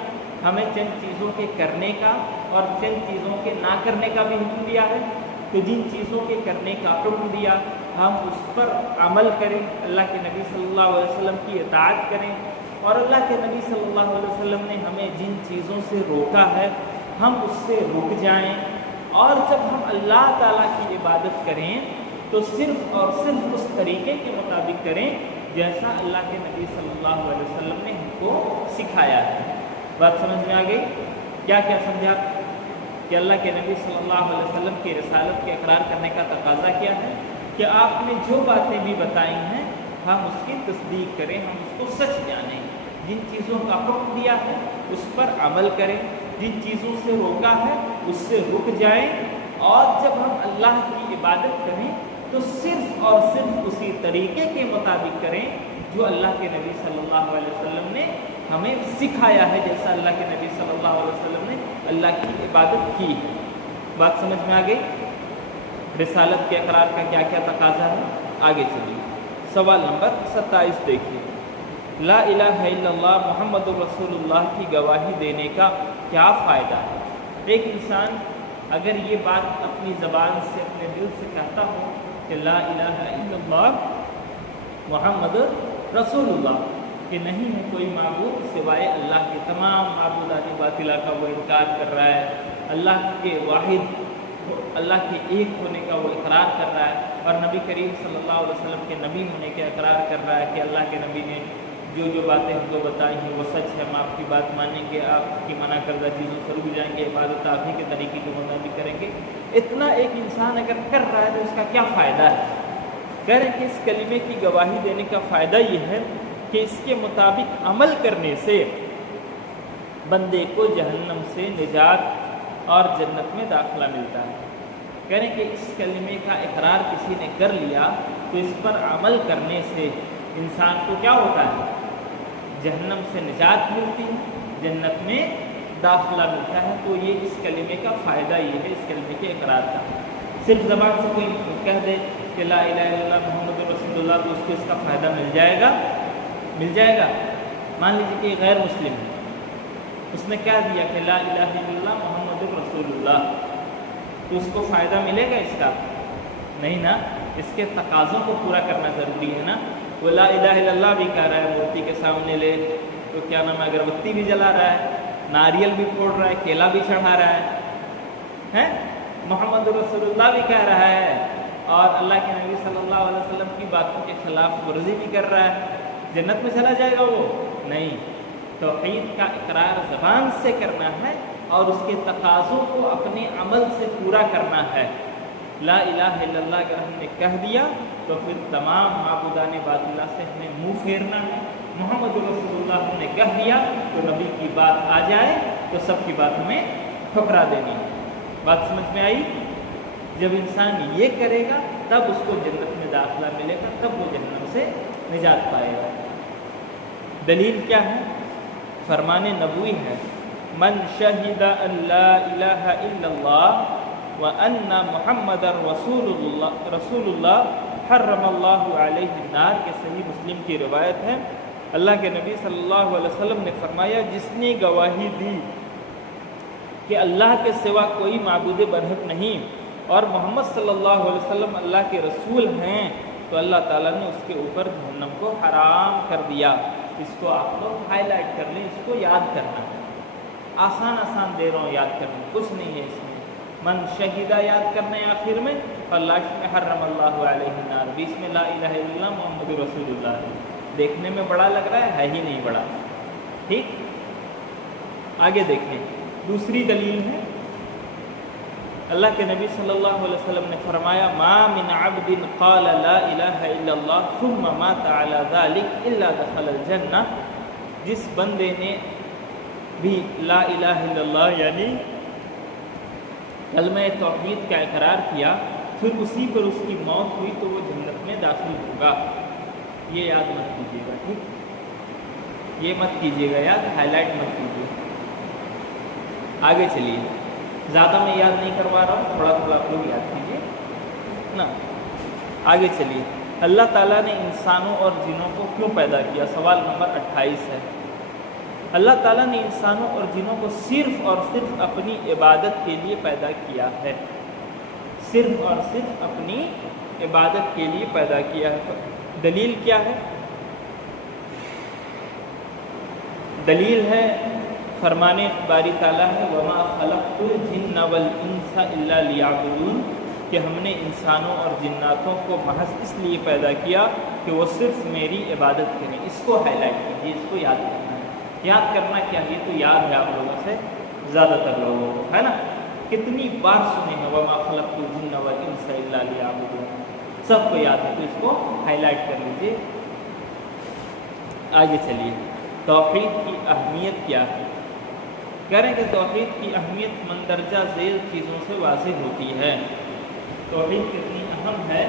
ہمیں چند چیزوں کے کرنے کا اور چند چیزوں کے نہ کرنے کا بھی حکم دیا ہے۔ تو جن چیزوں کے کرنے کا حکم دیا ہم اس پر عمل کریں، اللہ کے نبی صلی اللہ علیہ وسلم کی اطاعت کریں، اور اللہ کے نبی صلی اللہ علیہ وسلم نے ہمیں جن چیزوں سے روکا ہے ہم اس سے رک جائیں، اور جب ہم اللہ تعالیٰ کی عبادت کریں تو صرف اور صرف اس طریقے کے مطابق کریں جیسا اللہ کے نبی صلی اللہ علیہ وسلم نے ہم کو سکھایا ہے۔ بات سمجھ میں آ گئی؟ کیا کیا سمجھا؟ کہ اللہ کے نبی صلی اللہ علیہ وسلم کی رسالت کے اقرار کرنے کا تقاضا کیا ہے کہ آپ نے جو باتیں بھی بتائی ہیں ہم اس کی تصدیق کریں، ہم اس کو سچ جانیں، جن چیزوں کا حکم دیا ہے اس پر عمل کریں، جن چیزوں سے روکا ہے اس سے رک جائیں، اور جب ہم اللہ کی عبادت کریں تو صرف اور صرف اسی طریقے کے مطابق کریں جو اللہ کے نبی صلی اللہ علیہ وسلم نے ہمیں سکھایا ہے، جیسا اللہ کے نبی صلی اللہ علیہ وسلم نے اللہ کی عبادت کی ہے۔ بات سمجھ میں آ گئی؟ رسالت کے اقرار کا کیا کیا تقاضا ہے؟ آگے چلیے، سوال نمبر 27 دیکھیے، لا الہ الا اللہ محمد رسول اللہ کی گواہی دینے کا کیا فائدہ ہے؟ ایک انسان اگر یہ بات اپنی زبان سے اپنے دل سے کہتا ہو کہ لا الہ الا اللہ محمد رسول اللہ، کہ نہیں ہے کوئی معبود سوائے اللہ کے، تمام معبودات باطلہ کا وہ انکار کر رہا ہے، اللہ کے واحد اللہ کے ایک ہونے کا وہ اقرار کر رہا ہے، اور نبی کریم صلی اللہ علیہ وسلم کے نبی ہونے کا اقرار کر رہا ہے کہ اللہ کے نبی نے جو باتیں ہم کو بتائی ہیں وہ سچ ہے، ہم آپ کی بات مانیں گے، آپ کی منع کردہ چیزوں سے رک جائیں گے، عبادت آپ ہی کے طریقے کے مطابق کریں گے۔ اتنا ایک انسان اگر کر رہا ہے تو اس کا کیا فائدہ ہے؟ کہہ رہے ہیں کہ اس کلمے کی گواہی دینے کا فائدہ یہ ہے کہ اس کے مطابق عمل کرنے سے بندے کو جہنم سے نجات اور جنت میں داخلہ ملتا ہے۔ کہہ رہے ہیں کہ اس کلمے کا اقرار کسی نے کر لیا تو اس پر عمل کرنے سے انسان کو کیا ہوتا ہے؟ جہنم سے نجات ملتی ہے، جنت میں داخلہ ملتا ہے۔ تو یہ اس کلمے کا فائدہ یہ ہے، اس کلمے کے اقرار کا۔ صرف زبان سے کوئی کہہ دے کہ لا الہ الا اللہ محمد رسول اللہ تو اس کو اس کا فائدہ مل جائے گا؟ مل جائے گا؟ مان لیجیے کہ غیر مسلم ہے، اس نے کہہ دیا کہ لا الہ الا اللہ محمد رسول اللہ، تو اس کو فائدہ ملے گا اس کا؟ نہیں نا، اس کے تقاضوں کو پورا کرنا ضروری ہے نا۔ وہ لا الہ الا اللہ بھی کہہ رہا ہے، مورتی کے سامنے لے تو کیا نام ہے، اگربتی بھی جلا رہا ہے، ناریل بھی پھوڑ رہا ہے، کیلا بھی چڑھا رہا ہے، محمد رسول اللہ بھی کہہ رہا ہے، اور اللہ کے نبی صلی اللہ علیہ وسلم کی باتوں کے خلاف ورزی بھی کر رہا ہے، جنت میں چلا جائے گا وہ؟ نہیں۔ توحید کا اقرار زبان سے کرنا ہے اور اس کے تقاضوں کو اپنے عمل سے پورا کرنا ہے۔ لا الہ الا اللہ اگر ہم نے کہہ دیا تو پھر تمام معبودان باطلہ سے ہمیں منہ پھیرنا ہے۔ محمد رسول اللہ ہم نے کہہ دیا تو نبی کی بات آ جائے تو سب کی بات ہمیں ٹھکرا دینی ہے۔ بات سمجھ میں آئی؟ جب انسان یہ کرے گا تب اس کو جنت میں داخلہ ملے گا، تب وہ جہنم سے نجات پائے گا۔ دلیل کیا ہے؟ فرمان نبوی ہے، من شہد ان لا الہ الا اللہ وان محمد رسول اللہ حرم اللہ علیہ النار، کے صحیح مسلم کی روایت ہے۔ اللہ کے نبی صلی اللہ علیہ وسلم نے فرمایا، جس نے گواہی دی کہ اللہ کے سوا کوئی معبود برحق نہیں اور محمد صلی اللہ علیہ وسلم اللہ کے رسول ہیں، تو اللہ تعالیٰ نے اس کے اوپر جہنم کو حرام کر دیا۔ اس کو آپ لوگ ہائی لائٹ کر لیں، اس کو یاد کرنا ہے، آسان دے رہا ہوں یاد کرنا، کچھ نہیں ہے اس میں۔ من شہیدہ یاد کرنا ہے آخر میں، اور لاسٹ میں حرم اللہ علیہ النار، بیچ میں لا الہ الا اللہ محمد رسول اللہ ہے۔ دیکھنے میں بڑا لگ رہا ہے ہی نہیں بڑا، ٹھیک؟ آگے دیکھیں، دوسری دلیل ہے، اللہ کے نبی صلی اللہ علیہ وسلم نے فرمایا، ما من عبد قال لا الہ الا اللہ ثم مات علی ذلک الا دخل الجنہ، جس بندے نے بھی لا الہ الا اللہ یعنی کلمہ توحید کا اقرار کیا، پھر اسی پر اس کی موت ہوئی تو وہ جنت میں داخل ہوگا۔ یہ یاد مت کیجیے گا، ٹھیک؟ یہ مت کیجیے گا یاد، ہائی لائٹ مت کیجیے۔ آگے چلیے، زیادہ میں یاد نہیں کروا رہا ہوں، تھوڑا تھوڑا آپ لوگ یاد کیجیے نا۔ آگے چلیے، اللہ تعالیٰ نے انسانوں اور جنوں کو کیوں پیدا کیا؟ سوال نمبر 28 ہے۔ اللہ تعالیٰ نے انسانوں اور جنوں کو صرف اور صرف اپنی عبادت کے لیے پیدا کیا ہے، صرف اور صرف اپنی عبادت کے لیے پیدا کیا ہے۔ دلیل کیا ہے؟ دلیل ہے فرمان باری تعالیٰ ہے، وَمَا خَلَقْتُ الْجِنَّ وَالْإِنسَ إِلَّا لِيَعْبُدُونَ، کہ ہم نے انسانوں اور جناتوں کو محض اس لیے پیدا کیا کہ وہ صرف میری عبادت کریں۔ اس کو ہائی لائٹ کیجیے، اس کو یاد کرنا ہے۔ یاد کرنا کیا، یہ تو یاد ہے آپ لوگوں سے زیادہ تر لوگوں کو، ہے نا؟ کتنی بار سنے ہیں وَمَا خَلَقْتُ الْجِنَّ وَالْإِنسَ إِلَّا لِيَعْبُدُونَ، سب کو یاد ہے، تو اس کو ہائی لائٹ کر لیجیے۔ آگے چلیے، توحید کی اہمیت کیا ہے؟ کہہ رہے ہیں کہ توحید کی اہمیت مندرجہ ذیل چیزوں سے واضح ہوتی ہے۔ توحید کتنی اہم ہے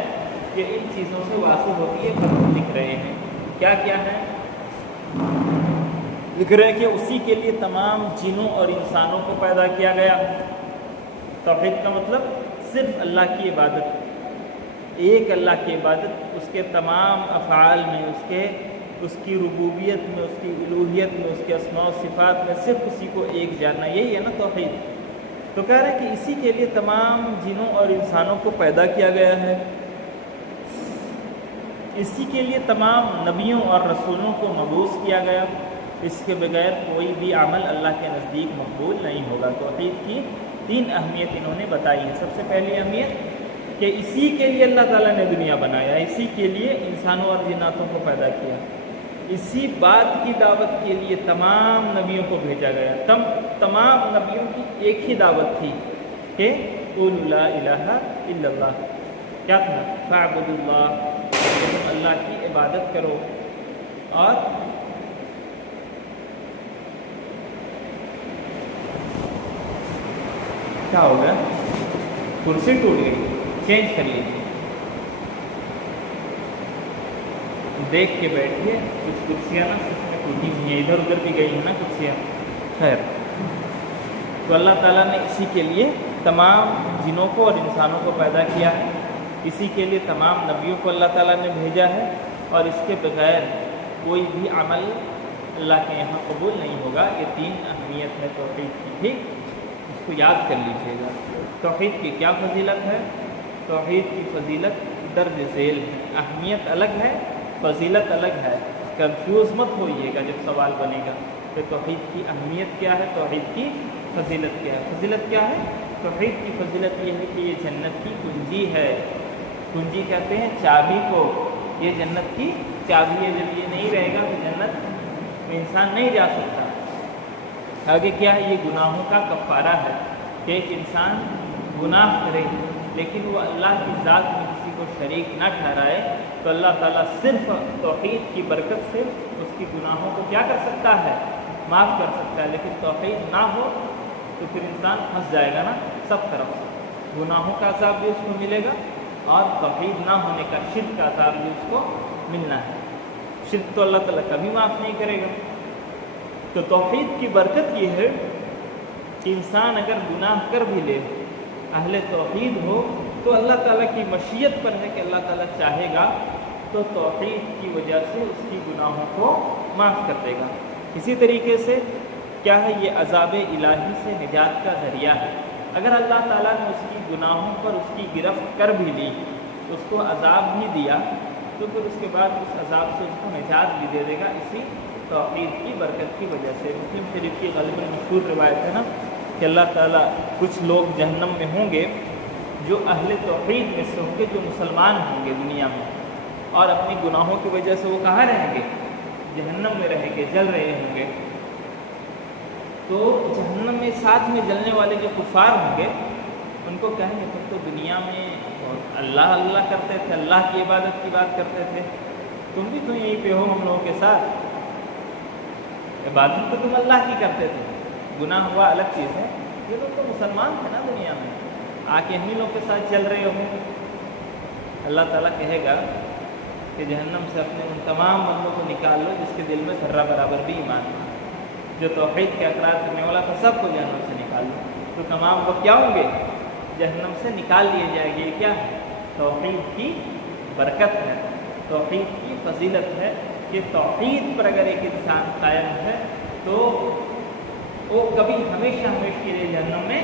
کہ ان چیزوں سے واضح ہوتی ہے، خط لکھ رہے ہیں کیا کیا ہے؟ لکھ رہے ہیں کہ اسی کے لیے تمام جنوں اور انسانوں کو پیدا کیا گیا۔ توحید کا مطلب صرف اللہ کی عبادت، ایک اللہ کی عبادت، اس کے تمام افعال میں، اس کی ربوبیت میں، اس کی الوہیت میں، اس کے اسماء و صفات میں صرف اسی کو ایک جاننا، یہی ہے نا توحید۔ تو کہہ رہے ہیں کہ اسی کے لیے تمام جنوں اور انسانوں کو پیدا کیا گیا ہے، اسی کے لیے تمام نبیوں اور رسولوں کو مبعوث کیا گیا، اس کے بغیر کوئی بھی عمل اللہ کے نزدیک مقبول نہیں ہوگا۔ توحید کی 3 اہمیت انہوں نے بتائی ہیں۔ سب سے پہلی اہمیت کہ اسی کے لیے اللہ تعالیٰ نے دنیا بنایا، اسی کے لیے انسانوں اور جناتوں کو پیدا کیا، اسی بات کی دعوت کے لیے تمام نبیوں کو بھیجا گیا۔ تمام نبیوں کی ایک ہی دعوت تھی کہ قولوا لا الہ الا اللہ، کیا تھا؟ فاعبدوا اللہ، تم اللہ کی عبادت کرو۔ اور کیا ہو گیا؟ کرسی ٹوٹ گئی، چینج کر لیجیے، دیکھ کے بیٹھیے، کچھ کرسیاں نا سچ میں ٹوٹی ہوئی ہیں، ادھر ادھر بھی گئی ہیں نا کرسیاں۔ خیر، تو اللہ تعالیٰ نے اسی کے لیے تمام جنوں کو اور انسانوں کو پیدا کیا ہے، اسی کے لیے تمام نبیوں کو اللہ تعالیٰ نے بھیجا ہے، اور اس کے بغیر کوئی بھی عمل اللہ کے یہاں قبول نہیں ہوگا۔ یہ 3 اہمیت ہے توحید کی، ٹھیک؟ اس کو یاد کر لیجیے گا۔ توحید کی کیا فضیلت ہے؟ توحید کی فضیلت درج ذیل ہے، اہمیت الگ ہے، فضیلت الگ ہے۔ کنفیوز مت ہوئیے گا جب سوال بنے گا کہ توحید کی اہمیت کیا ہے، توحید کی فضیلت کیا ہے۔ فضیلت کیا ہے؟ توحید کی فضیلت یہ ہے کہ یہ جنت کی کنجی ہے۔ کنجی کہتے ہیں چابی کو، یہ جنت کی چابی ہے۔ جب یہ نہیں رہے گا تو جنت میں انسان نہیں جا سکتا۔ آگے کیا ہے؟ یہ گناہوں کا کفارہ ہے کہ ایک انسان گناہ کرے لیکن وہ اللہ کی ذات میں کسی کو شریک نہ ٹھہرائے، تو اللہ تعالیٰ صرف توحید کی برکت سے اس کی گناہوں کو کیا کر سکتا ہے؟ معاف کر سکتا ہے۔ لیکن توحید نہ ہو تو پھر انسان پھنس جائے گا نا سب طرف سے، گناہوں کا عذاب بھی اس کو ملے گا، اور توحید نہ ہونے کا، شرک کا عذاب بھی اس کو ملنا ہے۔ شرک تو اللہ تعالیٰ کبھی معاف نہیں کرے گا۔ تو توحید کی برکت یہ ہے کہ انسان اگر گناہ کر بھی لے، اہل توحید ہو، تو اللہ تعالیٰ کی مشیت پر ہے کہ اللہ تعالیٰ چاہے گا تو توحید کی وجہ سے اس کی گناہوں کو معاف کر دے گا۔ اسی طریقے سے کیا ہے؟ یہ عذاب الہی سے نجات کا ذریعہ ہے۔ اگر اللہ تعالیٰ نے اس کی گناہوں پر اس کی گرفت کر بھی لی، اس کو عذاب بھی دیا، تو پھر اس کے بعد اس عذاب سے اس کو نجات بھی دے دے گا، اسی توحید کی برکت کی وجہ سے۔ مسلم شریف کی غالباً مشہور روایت ہے نا کہ اللہ تعالیٰ کچھ لوگ جہنم میں ہوں گے جو اہل توحید میں سے ہوں گے، جو مسلمان ہوں گے دنیا میں، اور اپنی گناہوں کی وجہ سے وہ کہاں رہیں گے؟ جہنم میں رہیں گے، جل رہے ہوں گے۔ تو جہنم میں ساتھ میں جلنے والے جو کفار ہوں گے ان کو کہیں گے تم تو دنیا میں اللہ اللہ کرتے تھے، اللہ کی عبادت کی بات کرتے تھے، تم بھی تو یہیں پہ ہو ہم لوگوں کے ساتھ، عبادت تو تم اللہ کی کرتے تھے، گناہ ہوا الگ چیز ہے، یہ لوگ تو مسلمان تھے نا دنیا میں، آ کے ہم ہی لوگ کے ساتھ چل رہے ہوں۔ اللہ تعالیٰ کہے گا کہ جہنم سے اپنے ان تمام بندوں کو نکال لو جس کے دل میں ذرہ برابر بھی ایمان تھا، جو توحید کے اقرار کرنے والا تھا، سب کو جہنم سے نکال لو، تو تمام وہ کیا ہوں گے؟ جہنم سے نکال لیے جائیں گے۔ یہ کیا ہے؟ توحید کی برکت ہے، توحید کی فضیلت ہے کہ توحید پر اگر ایک انسان قائم ہے تو وہ کبھی ہمیشہ ہمیشہ کے لیے جہنم میں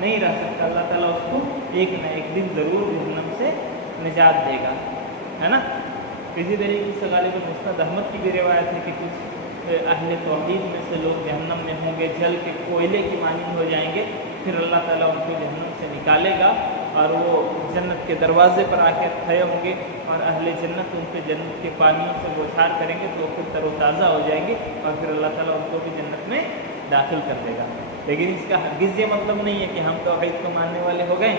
نہیں رہ سکتا۔ اللہ تعالیٰ اس کو ایک نہ ایک دن ضرور جہنم سے نجات دے گا، ہے نا۔ اسی طریقے سے غالباً مسند احمد کی بھی روایت ہے کہ کچھ اہل توحید میں سے لوگ جہنم میں ہوں گے، جل کے کوئلے کی مانند ہو جائیں گے، پھر اللہ تعالیٰ ان کو جہنم سے نکالے گا اور وہ جنت کے دروازے پر آ کے کھڑے ہوں گے، اور اہل جنت ان پہ جنت کے پانیوں سے بوچھار کریں گے تو وہ پھر تر و تازہ ہو جائیں گے، اور پھر اللہ تعالیٰ ان کو بھی جنت میں داخل کر دے گا۔ لیکن اس کا ہرگز یہ مطلب نہیں ہے کہ ہم توحید کو ماننے والے ہو گئے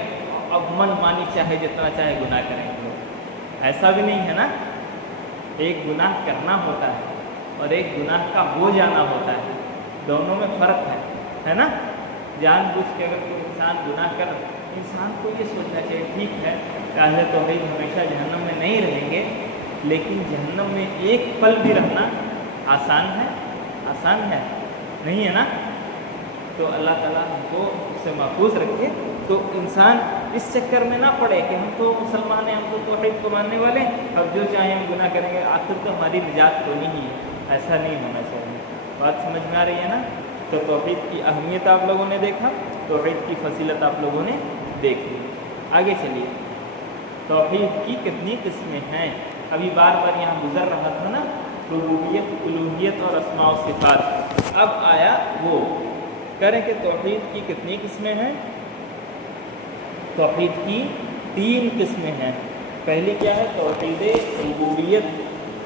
اب من مانی چاہے جتنا چاہے گناہ کریں گے، ایسا بھی نہیں ہے نا۔ ایک گناہ کرنا ہوتا ہے، اور ایک گناہ کا ہو جانا ہوتا ہے، دونوں میں فرق ہے نا؟ جان بوجھ کے اگر کوئی انسان گناہ کر، انسان کو یہ سوچنا چاہیے ٹھیک ہے اہل توحید ہمیشہ جہنم میں نہیں رہیں گے، لیکن جہنم میں ایک پل بھی رہنا آسان ہے؟ آسان ہے نہیں ہے نا؟ تو اللہ تعالیٰ ہم کو اس سے محفوظ رکھے۔ تو انسان اس چکر میں نہ پڑے کہ ہم تو مسلمان ہیں، ہم تو توحید کو ماننے والے ہیں، اب جو چاہیں ہم گناہ کریں گے، آخر تو ہماری نجات ہونی ہی ہے۔ ایسا نہیں ہونا چاہیے۔ بات سمجھ میں آ رہی ہے نا؟ تو توحید کی اہمیت آپ لوگوں نے دیکھا، توحید کی فضیلت آپ لوگوں نے دیکھ لی۔ آگے چلیے، توحید کی کتنی قسمیں ہیں؟ ابھی بار بار یہاں گزر رہا تھا نا، ربوبیت، الوہیت اور اسماء و صفات۔ اب آیا وہ کریں کہ توحید کی کتنی قسمیں ہیں؟ توحید کی 3 قسمیں ہیں۔ پہلی کیا ہے؟ توحید ربوبیت،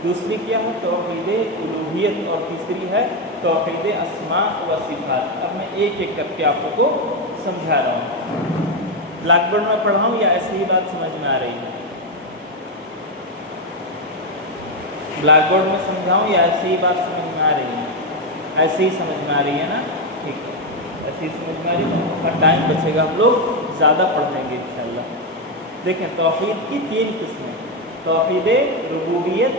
دوسری کیا ہے؟ توحید الوہیت، اور تیسری ہے توحید اسماء و صفات۔ اب میں ایک ایک کر کے آپ لوگوں کو سمجھا رہا ہوں۔ بلیک بورڈ میں پڑھاؤں یا ایسی ہی بات سمجھ میں آ رہی ہے؟ بلیک بورڈ میں سمجھاؤں یا ایسی ہی بات سمجھ میں آ رہی ہے؟ ایسے ہی سمجھ میں آ رہی ہے نا؟ ٹھیک ہے، ایسے ہی سمجھ میں آ رہی ہے، اور ٹائم بچے گا، ہم لوگ زیادہ پڑھ لیں گے انشاءاللہ۔ دیکھیں، توحید کی 3 قسمیں: توحید ربوبیت،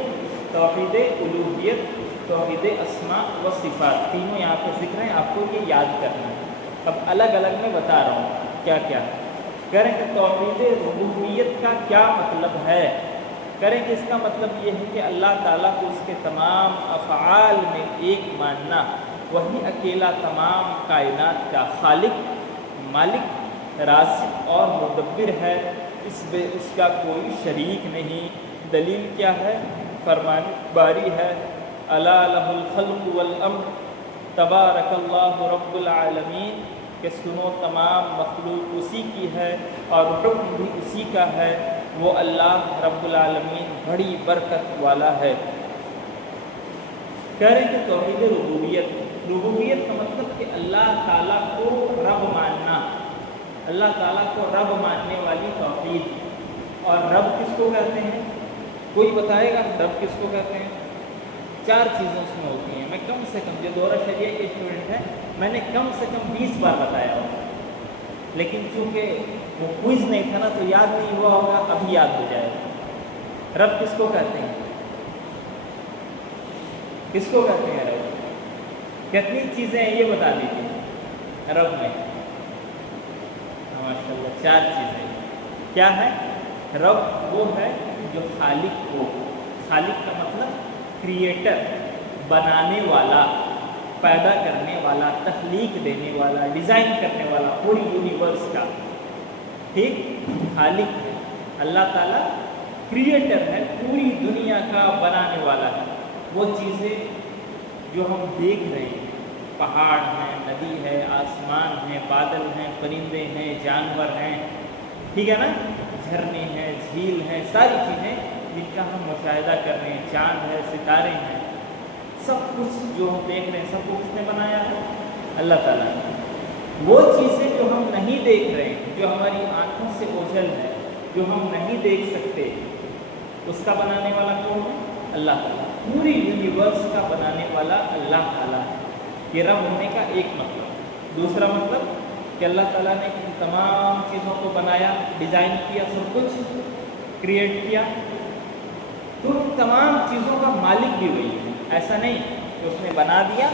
توحید الوہیت، توحید اسماء و صفات۔ تینوں یہاں پہ ذکر ہیں، آپ کو یہ یاد کرنا ہے۔ اب الگ الگ میں بتا رہا ہوں کیا کیا کریں کہ توحید ربوبیت کا کیا مطلب ہے؟ کریں کہ اس کا مطلب یہ ہے کہ اللہ تعالیٰ کو اس کے تمام افعال میں ایک ماننا، وہی اکیلا تمام کائنات کا خالق، مالک، رازق اور مدبر ہے، اس کا کوئی شریک نہیں۔ دلیل کیا ہے؟ فرمان باری ہے، الا لہ الخلق والامر تبارک اللہ رب العالمین، کہ سنو تمام مخلوق اسی کی ہے اور حکم بھی اسی کا ہے، وہ اللہ رب العالمین بڑی برکت والا ہے۔ کہہ رہے ہیں کہ توحید ربوبیت، ربوبیت کا مطلب کہ اللہ تعالیٰ کو رب ماننا، اللہ تعالیٰ کو رب ماننے والی توحید۔ اور رب کس کو کہتے ہیں؟ کوئی بتائے گا رب کس کو کہتے ہیں؟ 4 چیزیں اس میں ہوتی ہیں۔ میں کم سے کم، جو دورہ شریعہ کے اسٹوڈنٹ ہیں، میں نے کم سے کم 20 بار بتایا ہوگا، لیکن چونکہ وہ کوئز نہیں تھا نا تو یاد نہیں ہوا ہوگا، ابھی یاد ہو جائے گا۔ رب کس کو کہتے ہیں؟ کس کو کہتے ہیں رب؟ کتنی چیزیں ہیں یہ بتا دیجیے رب میں؟ ماشاء اللہ، 4 چیزیں۔ کیا ہے؟ رب وہ ہے جو خالق ہو۔ خالق کا مطلب کریٹر، بنانے والا، پیدا کرنے والا، تخلیق دینے والا، ڈیزائن کرنے والا پوری یونیورس کا، ٹھیک؟ خالق ہے اللہ تعالیٰ، کریٹر ہے، پوری دنیا کا بنانے والا ہے۔ وہ چیزیں جو ہم دیکھ رہے ہیں، پہاڑ ہیں، ندی ہے، آسمان ہیں، بادل ہیں، پرندے ہیں، جانور ہیں، ٹھیک ہے نا، جھرنے ہیں، جھیل ہیں، ساری چیزیں جن کا ہم مشاہدہ کر رہے ہیں، چاند ہے، ستارے ہیں، سب کچھ جو ہم دیکھ رہے ہیں، سب کو کس نے بنایا ہے؟ اللہ تعالیٰ نے۔ وہ چیزیں جو ہم نہیں دیکھ رہے ہیں، جو ہماری آنکھوں سے اوجھل ہے، جو ہم نہیں دیکھ سکتے، اس کا بنانے والا کون ہے؟ اللہ تعالیٰ۔ پوری یونیورس کا بنانے والا اللہ تعالیٰ ہے۔ یہ رب ہونے کا ایک مطلب۔ دوسرا مطلب کہ اللہ تعالیٰ نے ان تمام چیزوں کو بنایا، ڈیزائن کیا، سب کچھ کریٹ کیا، تو ان تمام چیزوں کا مالک بھی وہی ہے۔ ایسا نہیں کہ اس نے بنا دیا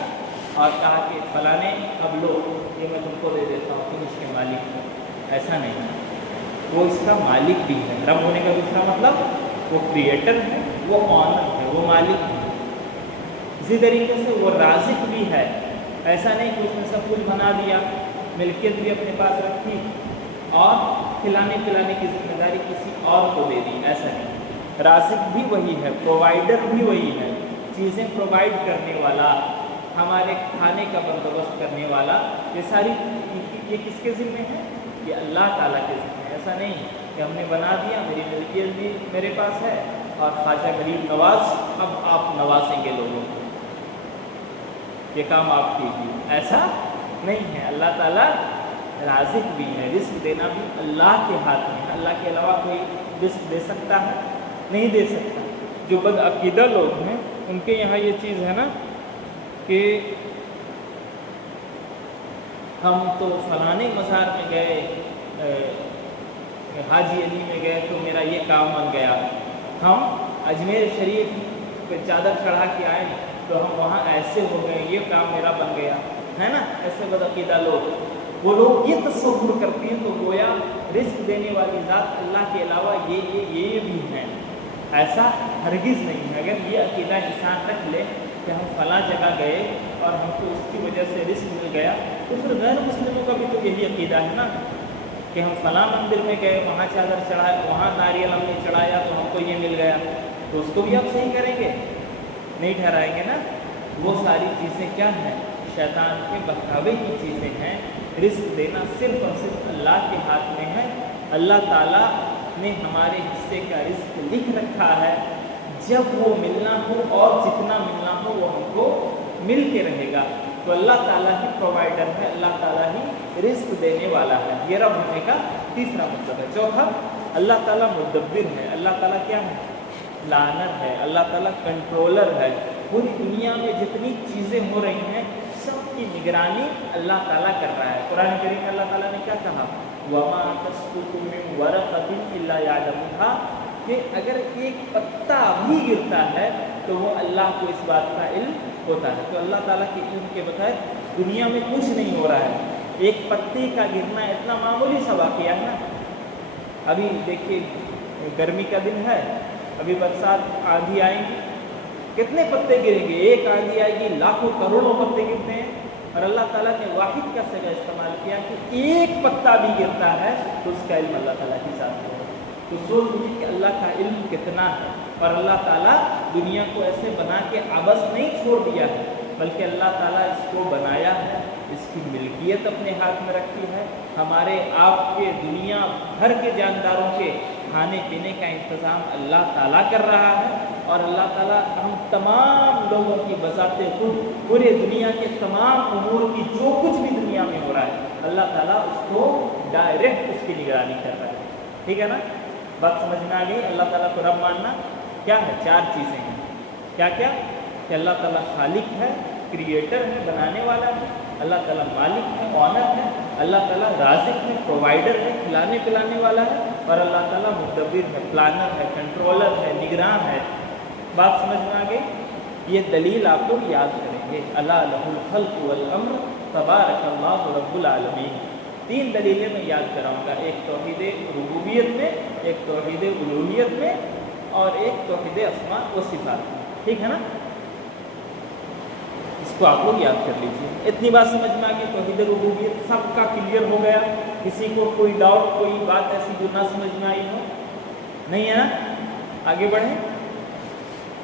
اور کہا کہ فلانے اب لو، یہ میں تم کو دے دیتا ہوں، تم اس کے مالک ہو، ایسا نہیں۔ وہ اس کا مالک بھی ہے۔ رب ہونے کا دوسرا مطلب وہ کریٹر ہے، وہ آنر ہے، وہ مالک ہے۔ اسی طریقے سے وہ رازق بھی ہے۔ ایسا نہیں کہ اس نے سب کچھ بنا دیا، ملکیت بھی اپنے پاس رکھی اور کھلانے پلانے کی ذمہ داری کسی اور کو دے دی، ایسا نہیں۔ رازق بھی وہی ہے، پرووائڈر بھی وہی ہے، چیزیں پرووائڈ کرنے والا، ہمارے کھانے کا بندوبست کرنے والا، یہ ساری یہ کس کے ذمہ ہے؟ یہ اللہ تعالیٰ کے ذمہ ہے۔ ایسا نہیں کہ ہم نے بنا دیا، میری ملکیت بھی میرے پاس ہے اور خواجہ غریب نواز، اب آپ نوازیں گے لوگوں کو، یہ کام آپ کیجیے، ایسا نہیں ہے۔ اللہ تعالیٰ رازق بھی ہے، رزق دینا بھی اللہ کے ہاتھ میں ہے۔ اللہ کے علاوہ کوئی رزق دے سکتا ہے؟ نہیں دے سکتا۔ جو بد عقیدہ لوگ ہیں ان کے یہاں یہ چیز ہے نا کہ ہم تو فلانے مزار میں گئے، حاجی علی میں گئے تو میرا یہ کام بن گیا، ہم اجمیر شریف پہ چادر چڑھا کے آئے تو ہم وہاں ایسے ہو گئے، یہ کام میرا بن گیا، ہے نا؟ ایسے بدعقیدہ وہ لوگ یہ تصور کرتے ہیں تو گویا رزق دینے والی ذات اللہ کے علاوہ یہ بھی ہیں۔ ایسا ہرگز نہیں ہے۔ اگر یہ عقیدہ انسان رکھ لے کہ ہم فلاں جگہ گئے اور ہم کو اس کی وجہ سے رزق مل گیا، تو پھر غیر مسلموں کا بھی تو یہی عقیدہ ہے نا کہ ہم فلاں مندر میں گئے، وہاں چادر چڑھائے، وہاں ناریل ہم نے چڑھایا تو ہم کو یہ مل گیا، تو اس کو بھی آپ صحیح کریں گے؟ نہیں ٹھہرائیں گے نا۔ وہ ساری چیزیں کیا ہیں؟ شیطان کے بہکاوے کی چیزیں ہیں۔ رزق دینا صرف اور صرف اللہ کے ہاتھ میں ہے۔ اللہ تعالیٰ نے ہمارے حصے کا رزق لکھ رکھا ہے، جب وہ ملنا ہو اور جتنا ملنا ہو وہ ہم کو مل کے رہے گا۔ تو اللہ تعالیٰ ہی پرووائڈر ہے، اللہ تعالیٰ ہی رزق دینے والا ہے۔ یہ رب ہونے کا تیسرا مطلب ہے۔ چوتھا، اللہ تعالیٰ مدبر ہے۔ اللہ تعالیٰ کیا ہے؟ پلانر ہے۔ اللہ تعالیٰ کنٹرولر ہے۔ پوری دنیا میں جتنی چیزیں ہو رہی ہیں سب کی نگرانی اللہ تعالیٰ کر رہا ہے۔ قرآن کریم میں اللہ تعالیٰ نے کیا کہا؟ وَمَا تَسْقُطُ مِن وَرَقَةٍ إِلَّا يَعْلَمُهَا، کہ اگر ایک پتا بھی گرتا ہے تو وہ اللہ کو اس بات کا علم ہوتا ہے۔ تو اللہ تعالیٰ کے علم کے بغیر دنیا میں کچھ نہیں ہو رہا ہے۔ ایک پتے کا گرنا اتنا معمولی سا واقعہ ہے نا۔ ابھی دیکھیے گرمی کا دن ہے، ابھی برسات، آندھی آئیں گی، کتنے پتے گریں گے؟ ایک آندھی آئے گی، لاکھوں کروڑوں پتے گرتے ہیں، اور اللہ تعالیٰ نے واحد کا صیغہ استعمال کیا کہ ایک پتا بھی گرتا ہے تو اس کا علم اللہ تعالیٰ کے ساتھ ہے۔ تو سوچ لیجیے کہ اللہ کا علم کتنا ہے، اور اللہ تعالیٰ دنیا کو ایسے بنا کے عبث نہیں چھوڑ دیا ہے، بلکہ اللہ تعالیٰ اس کو بنایا ہے، اس کی ملکیت اپنے ہاتھ میں رکھی ہے۔ ہمارے آپ کے دنیا بھر کے جانداروں کے کھانے پینے کا انتظام اللہ تعالیٰ کر رہا ہے، اور اللہ تعالیٰ ہم تمام لوگوں کی بذات خود پورے دنیا کے تمام امور کی جو کچھ بھی دنیا میں ہو رہا ہے اللہ تعالیٰ اس کو ڈائریکٹ اس کی نگرانی کر رہا ہے۔ ٹھیک ہے نا؟ بات سمجھ میں آ گئی؟ اللہ تعالیٰ کو رب ماننا کیا ہے؟ 4 چیزیں ہیں۔ کیا کیا؟ کہ اللہ تعالیٰ خالق ہے، کریٹر ہے، بنانے والا ہے، اللہ تعالیٰ مالک ہے، آنر ہے، اللہ تعالیٰ رازق ہے، پرووائڈر ہے، کھلانے پلانے والا ہے، اور اللہ تعالیٰ مدبر ہے، پلانر ہے، کنٹرولر ہے، نگراں ہے۔ بات سمجھ میں آ گئی؟ یہ دلیل آپ لوگ یاد کریں گے۔ الا لہ الخلق والامر تبارک اللہ رب العالمین۔ 3 دلیلیں میں یاد کراؤں گا، ایک توحید ربوبیت میں، ایک توحید الوہیت میں، اور ایک توحید اسماء و صفات میں۔ ٹھیک ہے نا؟ اس کو آپ لوگ یاد کر لیجیے۔ اتنی بات سمجھ میں آ گئی؟ توحید ربوبیت سب کا کلیئر ہو گیا؟ کسی کو کوئی ڈاؤٹ، کوئی بات ایسی جو نہ سمجھ میں آئی ہو؟ نہیں ہے نا؟ آگے بڑھیں۔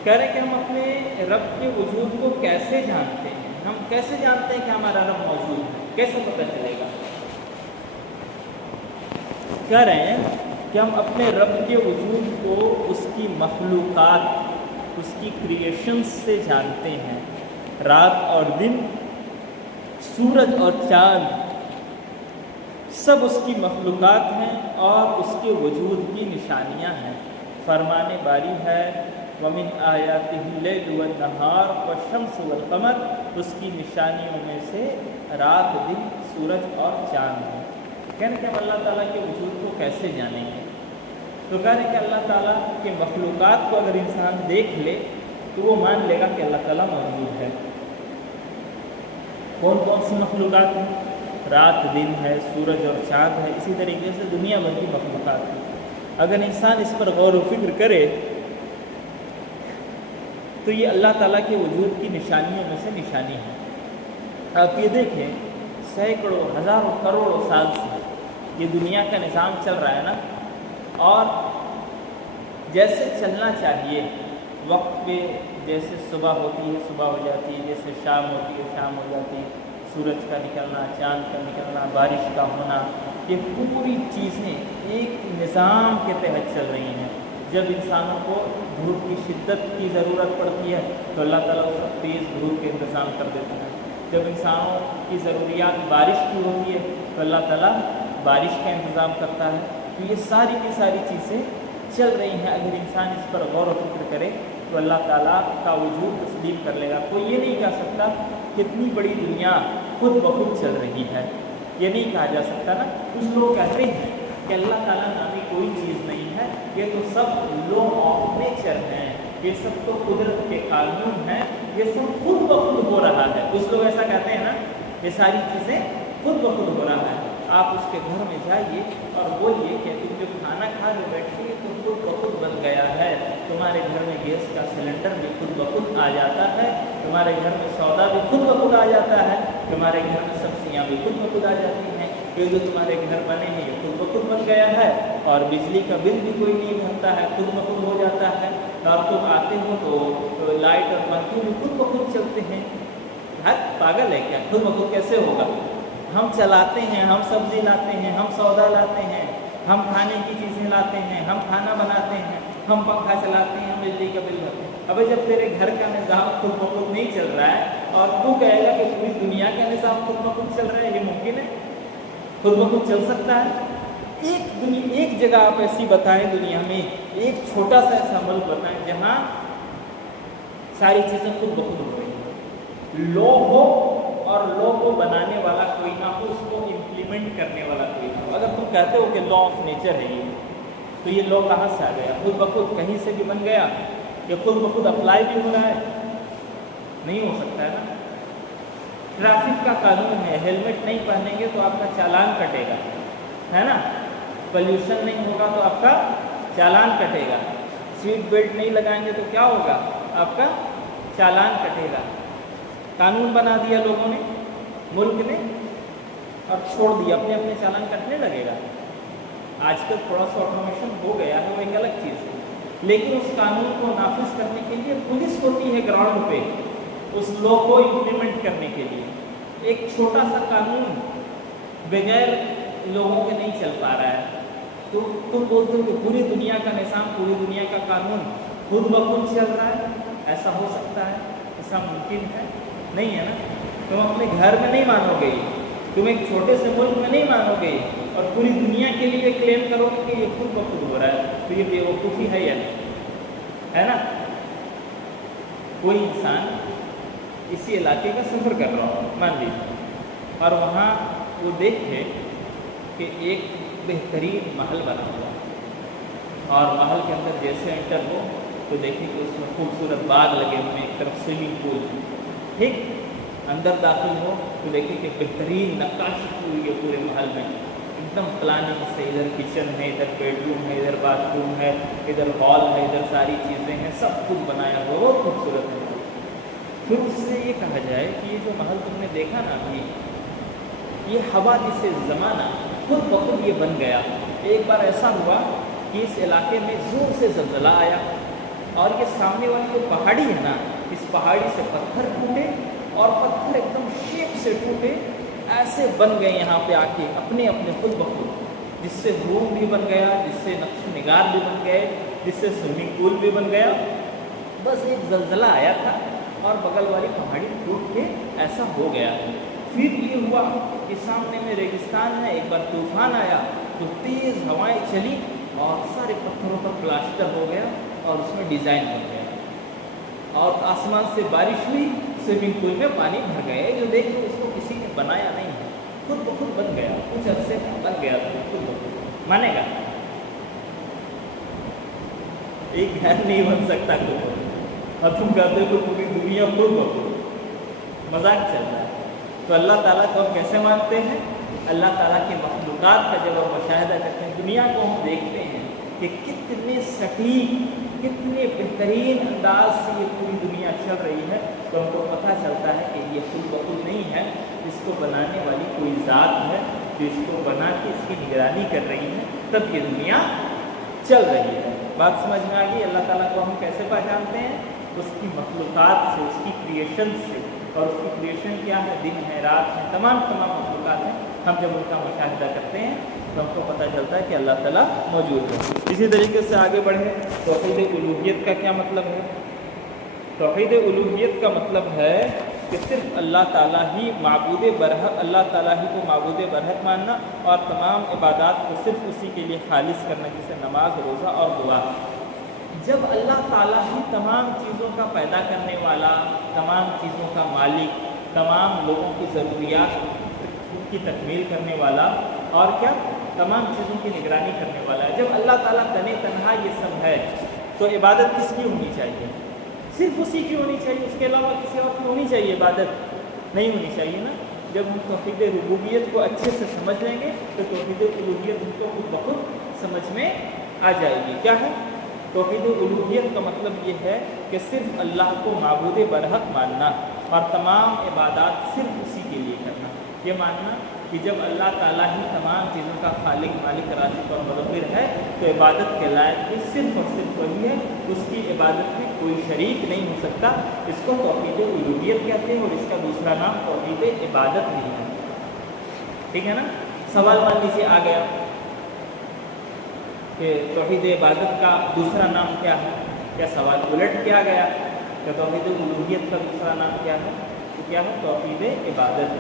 کہہ رہے ہیں کہ ہم اپنے رب کے وجود کو کیسے جانتے ہیں؟ ہم کیسے جانتے ہیں کہ ہمارا رب موجود ہے؟ کیسے پتہ چلے گا؟ کہہ رہے ہیں کہ ہم اپنے رب کے وجود کو اس کی مخلوقات، اس کی کریشنز سے جانتے ہیں۔ رات اور دن، سورج اور چاند سب اس کی مخلوقات ہیں اور اس کے وجود کی نشانیاں ہیں۔ فرمان باری ہے وَمِنْ آیَاتِهِ اللَّيْلُ وَالنَّهَارُ وَالشَّمْسُ وَالْقَمَرُ، اس کی نشانیوں میں سے رات، دن، سورج اور چاند ہیں۔ کہنے کہ ہم اللہ تعالیٰ کے وجود کو کیسے جانیں گے؟ تو کہہ رہے کہ اللہ تعالیٰ کے مخلوقات کو اگر انسان دیکھ لے تو وہ مان لے گا کہ اللہ تعالیٰ موجود ہے۔ کون کون سی مخلوقات ہیں؟ رات، دن ہے، سورج اور چاند ہے، اسی طریقے سے دنیا بھر کی مخلوقات ہیں۔ اگر انسان اس پر غور و فکر کرے تو یہ اللہ تعالیٰ کے وجود کی نشانیوں میں سے نشانی ہے۔ آپ یہ دیکھیں، سینکڑوں، ہزاروں، کروڑوں سال سے یہ دنیا کا نظام چل رہا ہے نا، اور جیسے چلنا چاہیے، وقت پہ جیسے صبح ہوتی ہے صبح ہو جاتی ہے، جیسے شام ہوتی ہے شام ہو جاتی ہے، سورج کا نکلنا، چاند کا نکلنا، بارش کا ہونا، یہ پوری چیزیں ایک نظام کے تحت چل رہی ہیں۔ جب انسانوں کو دھوپ کی شدت کی ضرورت پڑتی ہے تو اللہ تعالیٰ اس وقت تیز دھوپ کے انتظام کر دیتا ہے۔ جب انسانوں کی ضروریات بارش کی ہوتی ہے تو اللہ تعالیٰ بارش کا انتظام کرتا ہے۔ تو یہ ساری کی ساری چیزیں چل رہی ہیں۔ اگر انسان اس پر غور و فکر کرے تو اللہ تعالیٰ کا وجود تسلیم کر لے گا۔ کوئی یہ نہیں کہہ سکتا کتنی بڑی دنیا خود بخود چل رہی ہے، یہ نہیں کہا جا سکتا نا۔ کچھ لوگ کہتے ہیں کہ اللہ تعالیٰ نامی کوئی چیز نہیں ہے، یہ تو سب لا آف نیچر ہیں، یہ سب تو قدرت کے قانون ہیں، یہ سب خود بخود ہو رہا ہے۔ کچھ لوگ ایسا کہتے ہیں نا، یہ ساری چیزیں خود بخود ہو رہا ہے۔ آپ اس کے گھر میں جائیے اور بولیے کہ تم جو کھانا کھا کے بیٹھے تو خود بخود بن گیا ہے، تمہارے گھر میں گیس کا سلنڈر بھی خود بخود آ جاتا ہے، تمہارے گھر میں سودا بھی خود بخود آ جاتا ہے، تمہارے گھر میں سبزیاں بھی خود بخود آ جاتی ہیں، یہ جو تمہارے گھر بنے ہیں یہ خود بخود بن گیا ہے، اور بجلی کا بل بھی کوئی نہیں بھرتا ہے، خود بخود ہو جاتا ہے، اور تم آتے ہو تو لائٹ اور پنکھے بھی خود بخود چلتے ہیں۔ پاگل ہے کیا؟ خود بخود کیسے ہوگا؟ ہم چلاتے ہیں، ہم سبزی لاتے ہیں، ہم سودا لاتے ہیں، ہم کھانے کی چیزیں لاتے ہیں، ہم کھانا بناتے ہیں، ہم پنکھا چلاتے ہیں، ہم بجلی کا بل بھرتے ہیں۔ ابھی جب تیرے گھر کا نظام خود بخود نہیں چل رہا ہے اور تو کہے گا کہ پوری دنیا کا نظام خود بخود چل رہا ہے، یہ ممکن ہے؟ خود بخود چل سکتا ہے؟ ایک جگہ آپ ایسی بتائیں دنیا میں، ایک چھوٹا سا ایسا ملک بتائیں جہاں ساری چیزیں خود بخود ہو رہی ہیں، لا ہو اور لا کو بنانے والا کوئی نہ ہو، اس کو امپلیمنٹ کرنے والا کوئی نہ ہو۔ اگر تم کہتے ہو کہ لا آف نیچر ہے یہ، تو یہ لا کہاں سے آ گیا؟ خود بخود کہیں سے بھی بن گیا؟ یہ خود بخود اپلائی بھی ہو رہا ہے؟ نہیں ہو سکتا ہے نا۔ ٹریفک کا قانون ہے، ہیلمٹ نہیں پہنیں گے تو آپ کا چالان کٹے گا، ہے نا؟ پلیوشن نہیں ہوگا تو آپ کا چالان کٹے گا، سیٹ بیلٹ نہیں لگائیں گے تو کیا ہوگا؟ آپ کا چالان کٹے گا۔ قانون بنا دیا لوگوں نے، ملک نے، اور چھوڑ دیا، اپنے اپنے چالان کٹنے لگے گا۔ آج کل تھوڑا سا آٹومیشن ہو گیا ہے، وہ ایک الگ چیز ہے، لیکن اس قانون کو نافذ کرنے کے لیے پولیس ہوتی ہے گراؤنڈ پہ، اس لا کو امپلیمنٹ کرنے کے لیے۔ ایک چھوٹا سا قانون بغیر لوگوں کے نہیں چل پا رہا ہے، تو تم بولتے ہو کہ پوری دنیا کا نظام، پوری دنیا کا قانون خود بخود چل رہا ہے؟ ایسا ہو سکتا ہے؟ ایسا ممکن ہے؟ نہیں ہے نا۔ تم اپنے گھر میں نہیں مانو گے، تم ایک چھوٹے سے ملک میں نہیں مانو گے، اور پوری دنیا کے لیے کلیم کرو گے کہ یہ خود بخود ہو رہا ہے، تو یہ بیوقوفی ہے یا نہیں؟ ہے نا۔ کوئی انسان اسی علاقے کا سفر کر رہا ہو، مان لیجیے، اور وہاں وہ دیکھے کہ ایک بہترین محل بنا ہوا، اور محل کے اندر جیسے انٹر ہو تو دیکھیں کہ اس میں خوبصورت باغ لگے ہوئے ہیں، ایک طرف سوئمنگ پول، ٹھیک، اندر داخل ہو تو دیکھیں کہ بہترین نقاشی کی ہوئی ہے پورے محل میں، ایک دم پلاننگ سے، ادھر کچن ہے، ادھر بیڈ روم ہے، ادھر باتھ روم ہے، ادھر ہال ہے، ادھر ساری چیزیں ہیں، سب کچھ بنایا ہوا، بہت خوبصورت ہے۔ پھر اس سے یہ کہا جائے کہ یہ جو محل تم نے دیکھا نا ابھی، یہ حوادث زمانہ خود بخود یہ بن گیا۔ ایک بار ایسا ہوا کہ اس علاقے میں زور سے زلزلہ آیا، اور یہ سامنے والی جو پہاڑی ہے نا، اس پہاڑی سے پتھر ٹوٹے، اور پتھر ایک دم شیپ سے ٹوٹے، ایسے بن گئے یہاں پہ آ کے اپنے اپنے خود بخود، جس سے روم بھی بن گیا، جس سے نقش نگار بھی بن گئے، جس سے سوئمنگ پول بھی بن گیا۔ بس ایک زلزلہ آیا تھا اور بغل والی پہاڑی ٹوٹ کے ایسا ہو گیا۔ پھر یہ ہوا کہ سامنے میں ریگستان ہے، ایک بار طوفان آیا تو تیز ہوائیں چلی اور سارے پتھروں پر پلاسٹر ہو گیا اور اس میں ڈیزائن بن گیا، اور آسمان سے بارش ہوئی، سوئمنگ پول میں پانی بھر گئے، جو دیکھو اس کو کسی نے بنایا نہیں ہے، خود بخود بن گیا، کچھ عرصے میں بن گیا تھا خود بخود۔ مانے گا؟ ایک گھر نہیں بن سکتا خود بخود، اور تم کہتے ہو پوری دنیا خود بخود، مذاق چل رہا ہے۔ تو اللہ تعالیٰ کو ہم کیسے مانتے ہیں؟ اللہ تعالیٰ کی مخلوقات کا جب ہم مشاہدہ کرتے ہیں، دنیا کو ہم دیکھتے ہیں کہ کتنے سٹیک، کتنے بہترین انداز سے یہ پوری دنیا چل رہی ہے، تو ہم کو پتہ چلتا ہے کہ یہ خود بخود نہیں ہے، اس کو بنانے والی کوئی ذات ہے جو اس کو بنا کے اس کی نگرانی کر رہی ہے، تب یہ دنیا چل رہی ہے۔ بات سمجھ میں آ گئی؟ اللہ تعالیٰ کو ہم کیسے پہچانتے ہیں؟ اس کی مخلوقات سے، اس کی کریشن سے، اور اس کی کریشن کیا ہے؟ دن ہے، رات ہے، تمام مخلوقات ہیں۔ ہم جب ان کا مشاہدہ کرتے ہیں تو ہم کو پتہ چلتا ہے کہ اللہ تعالیٰ موجود ہے۔ اسی طریقے سے آگے بڑھیں، توحید الوہیت کا کیا مطلب ہے؟ توحید الوہیت کا مطلب ہے کہ صرف اللہ تعالیٰ ہی معبود برحق، اللہ تعالیٰ ہی کو معبود برحق ماننا، اور تمام عبادات کو صرف اسی کے لیے خالص کرنا، جیسے نماز، روزہ اور دعا۔ جب اللہ تعالیٰ ہی تمام چیزوں کا پیدا کرنے والا، تمام چیزوں کا مالک، تمام لوگوں کی ضروریات کی تکمیل کرنے والا، اور کیا تمام چیزوں کی نگرانی کرنے والا ہے، جب اللہ تعالیٰ تنے تنہا یہ سب ہے تو عبادت کس کی ہونی چاہیے؟ صرف اسی کی ہونی چاہیے، اس کے علاوہ کسی اور کی ہونی چاہیے عبادت نہیں ہونی چاہیے نا۔ جب ہم توحید ربوبیت کو اچھے سے سمجھ لیں گے تو توحید الوہیت ہم کو خود بخود سمجھ میں آ جائے گی۔ کیا ہے توحید الوہیت کا مطلب یہ ہے کہ صرف اللہ کو معبود برحق ماننا اور تمام عبادات صرف اسی کے لیے کرنا۔ یہ ماننا کہ جب اللہ تعالیٰ ہی تمام چیزوں کا خالق، مالک، رازق اور مدبر ہے تو عبادت کے لائق بھی صرف اور صرف وہی ہے، اس کی عبادت میں کوئی شریک نہیں ہو سکتا۔ اس کو توحید الوہیت کہتے ہیں، اور اس کا دوسرا نام توحید عبادت نہیں ہے۔ ٹھیک ہے نا؟ سوال مان لیجیے آ گیا کہ توحید عبادت کا دوسرا نام کیا ہے؟ کیا سوال الٹ کیا گیا کہ توحید الوہیت کا دوسرا نام کیا ہے؟ تو کیا ہے؟ توحید عبادت۔